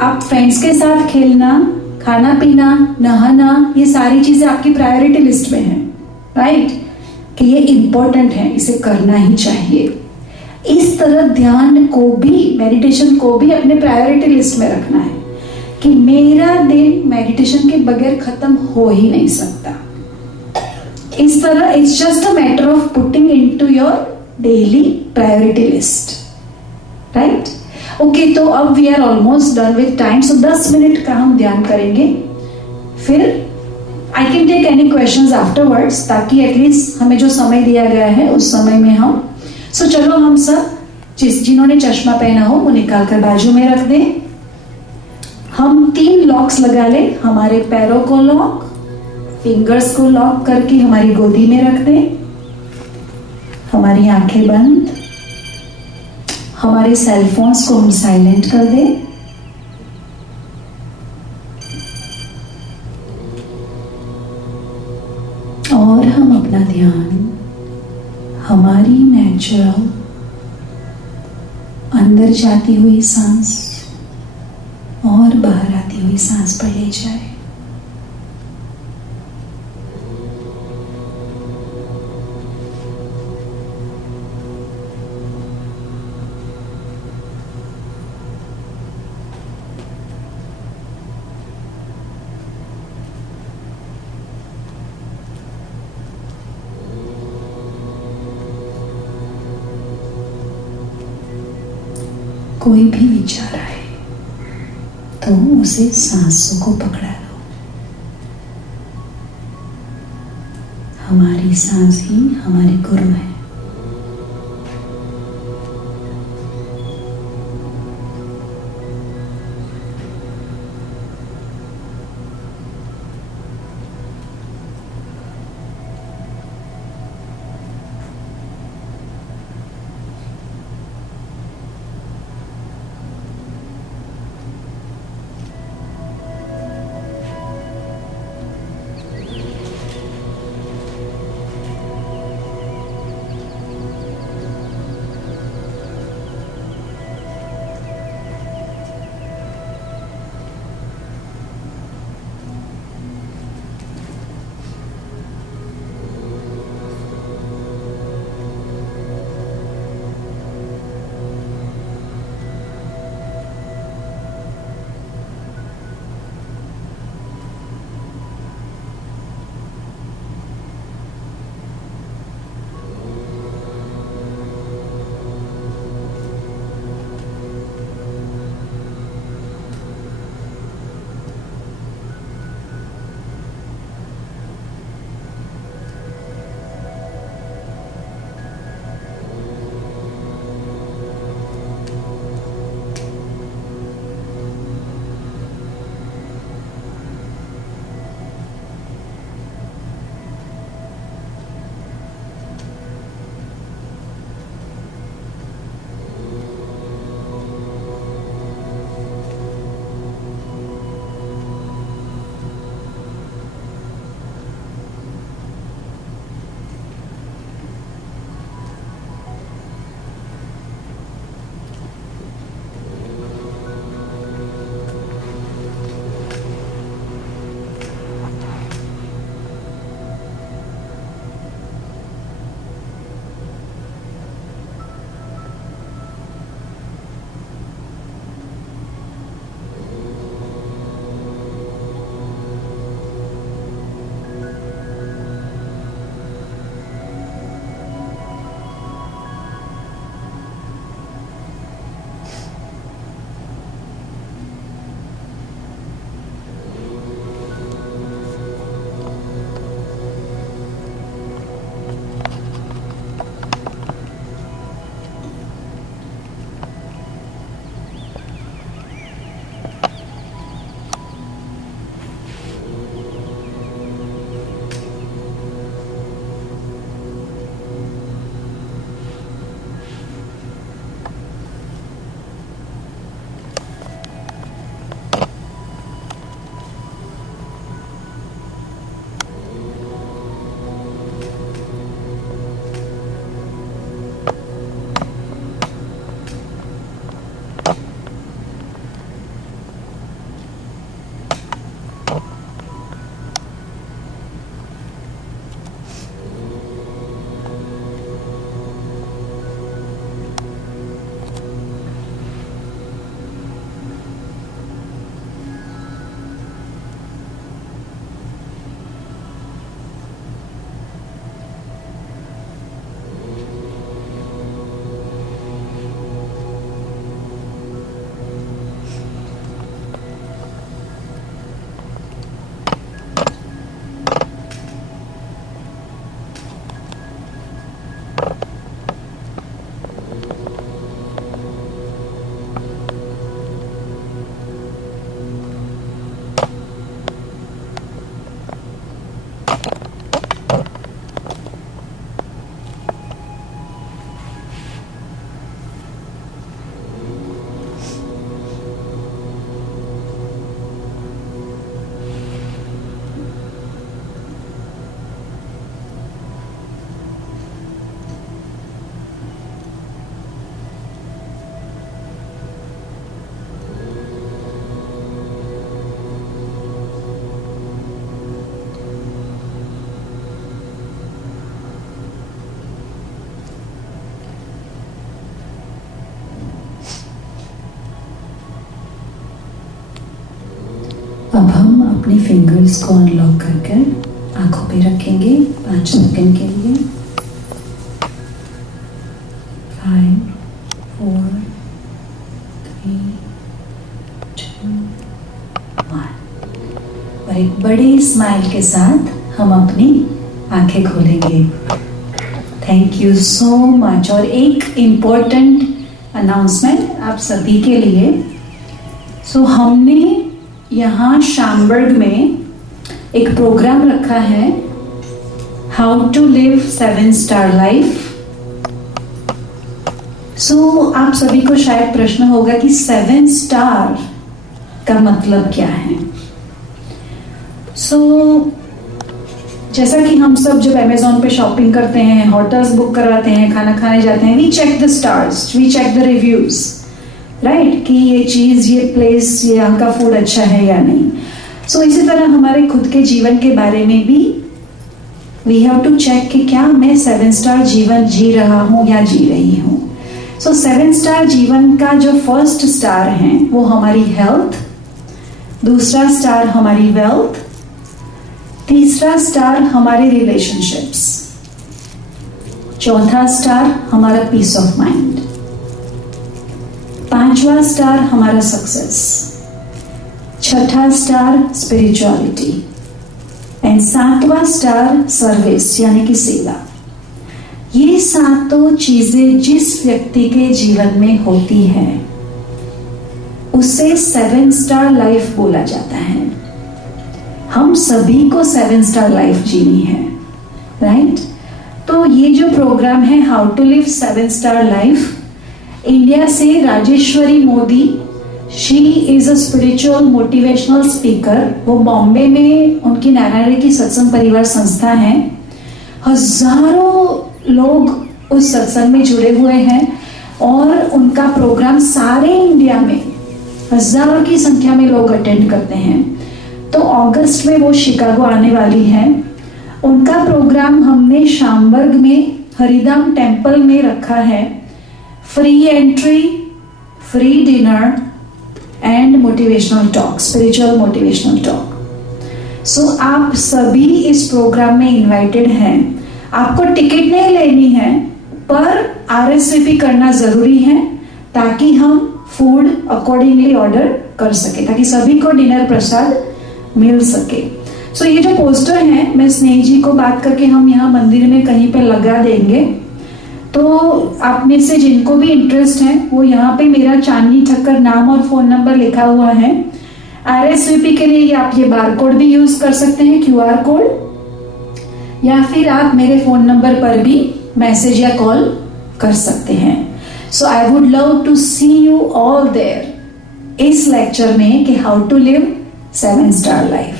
आप फ्रेंड्स के साथ खेलना, खाना पीना, नहाना, ये सारी चीजें आपकी प्रायोरिटी लिस्ट में है, राइट, कि ये इंपॉर्टेंट है, इसे करना ही चाहिए। इस तरह ध्यान को भी, मेडिटेशन को भी अपने प्रायोरिटी लिस्ट में रखना है कि मेरा दिन मेडिटेशन के बगैर खत्म हो ही नहीं सकता। इस तरह it's just a matter of putting into your daily priority list, right. Okay, तो अब we are almost done with time, so 10 minute का हम ध्यान करेंगे, फिर I can take any questions afterwards, ताकि एटलीस्ट हमें जो समय दिया गया है उस समय में हम चलो हम सब जिन्होंने चश्मा पहना हो वो निकाल कर बाजू में रख दें। हम 3 लॉक्स लगा ले, हमारे पैरों को लॉक, फिंगर्स को लॉक करके हमारी गोदी में रख दें, हमारी आंखें बंद, हमारे सेल फोन्स को हम साइलेंट कर दें, और हम अपना ध्यान हमारी नेचुरल अंदर जाती हुई सांस और बाहर आती हुई सांस पर ले जाए। कोई भी विचार आए तो उसे सांसों को पकड़ा दो। हमारी सांस ही हमारे गुरु है। अब हम अपनी फिंगर्स को अनलॉक करके आंखों पे रखेंगे 5 सेकंड के लिए। 5, 4, 3, 2, 1 और एक बड़ी स्माइल के साथ हम अपनी आंखें खोलेंगे। Thank you so much. और एक इम्पोर्टेंट अनाउंसमेंट आप सभी के लिए। हमने यहाँ शामबर्ग में एक प्रोग्राम रखा है, how to live 7 star life. आप सभी को शायद प्रश्न होगा कि 7 स्टार का मतलब क्या है। जैसा कि हम सब जब अमेज़न पे शॉपिंग करते हैं, होटल्स बुक करवाते हैं, खाना खाने जाते हैं, we check the stars, we check the reviews, right, कि ये चीज, ये प्लेस, ये यहाँ का फूड अच्छा है या नहीं। इसी तरह हमारे खुद के जीवन के बारे में भी वी हैव टू चेक कि क्या मैं 7 स्टार जीवन जी रहा हूं या जी रही हूं। 7 स्टार जीवन का जो फर्स्ट स्टार है वो हमारी हेल्थ, दूसरा स्टार हमारी वेल्थ, तीसरा स्टार हमारे रिलेशनशिप्स, चौथा स्टार हमारा पीस ऑफ माइंड, 5वां स्टार हमारा सक्सेस, छठा स्टार स्पिरिचुअलिटी एंड 7वां स्टार सर्विस यानी कि सेवा। ये सातों चीजें जिस व्यक्ति के जीवन में होती है उसे 7 स्टार लाइफ बोला जाता है। हम सभी को 7 स्टार लाइफ जीनी है, राइट। तो ये जो प्रोग्राम है how to live 7 star life, India से Rajeshwari Modi, she is a spiritual motivational speaker. वो बॉम्बे में उनकी नारायण की सत्संग परिवार संस्था है। हजारों लोग उस सत्संग में जुड़े हुए हैं और उनका प्रोग्राम सारे इंडिया में हजारों की संख्या में लोग अटेंड करते हैं। तो अगस्त में वो शिकागो आने वाली है। उनका प्रोग्राम हमने शामबर्ग में हरिधाम टेम्पल में रखा है। Free entry, free dinner and motivational talk, spiritual motivational talk. आप सभी इस प्रोग्राम में इनवाइटेड हैं। आपको टिकट नहीं लेनी है पर RSVP करना जरूरी है ताकि हम फूड अकॉर्डिंगली ऑर्डर कर सके, ताकि सभी को डिनर प्रसाद मिल सके। ये जो पोस्टर है मैं स्नेही जी को बात करके हम यहाँ मंदिर में कहीं पे लगा देंगे। तो आप में से जिनको भी इंटरेस्ट है वो यहाँ पे मेरा चांदनी ठक्कर नाम और फोन नंबर लिखा हुआ है। RSVP के लिए आप ये बारकोड भी यूज कर सकते हैं, QR कोड, या फिर आप मेरे फोन नंबर पर भी मैसेज या कॉल कर सकते हैं। I would love to see you all there इस लेक्चर में कि how to live 7 star life.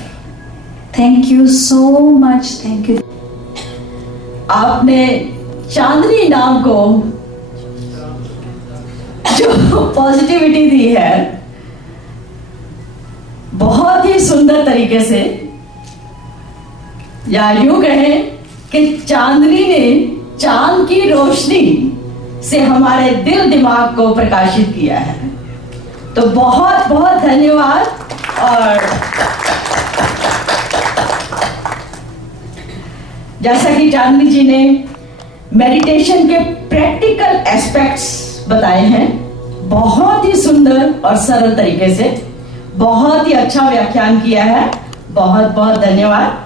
Thank you so much, thank you. आपने चांदनी नाम को जो पॉजिटिविटी दी है बहुत ही सुंदर तरीके से, या यूं कहें कि चांदनी ने चांद की रोशनी से हमारे दिल दिमाग को प्रकाशित किया है। तो बहुत बहुत धन्यवाद। और जैसा कि चांदनी जी ने मेडिटेशन के प्रैक्टिकल एस्पेक्ट्स बताए हैं बहुत ही सुंदर और सरल तरीके से, बहुत ही अच्छा व्याख्यान किया है। बहुत बहुत धन्यवाद।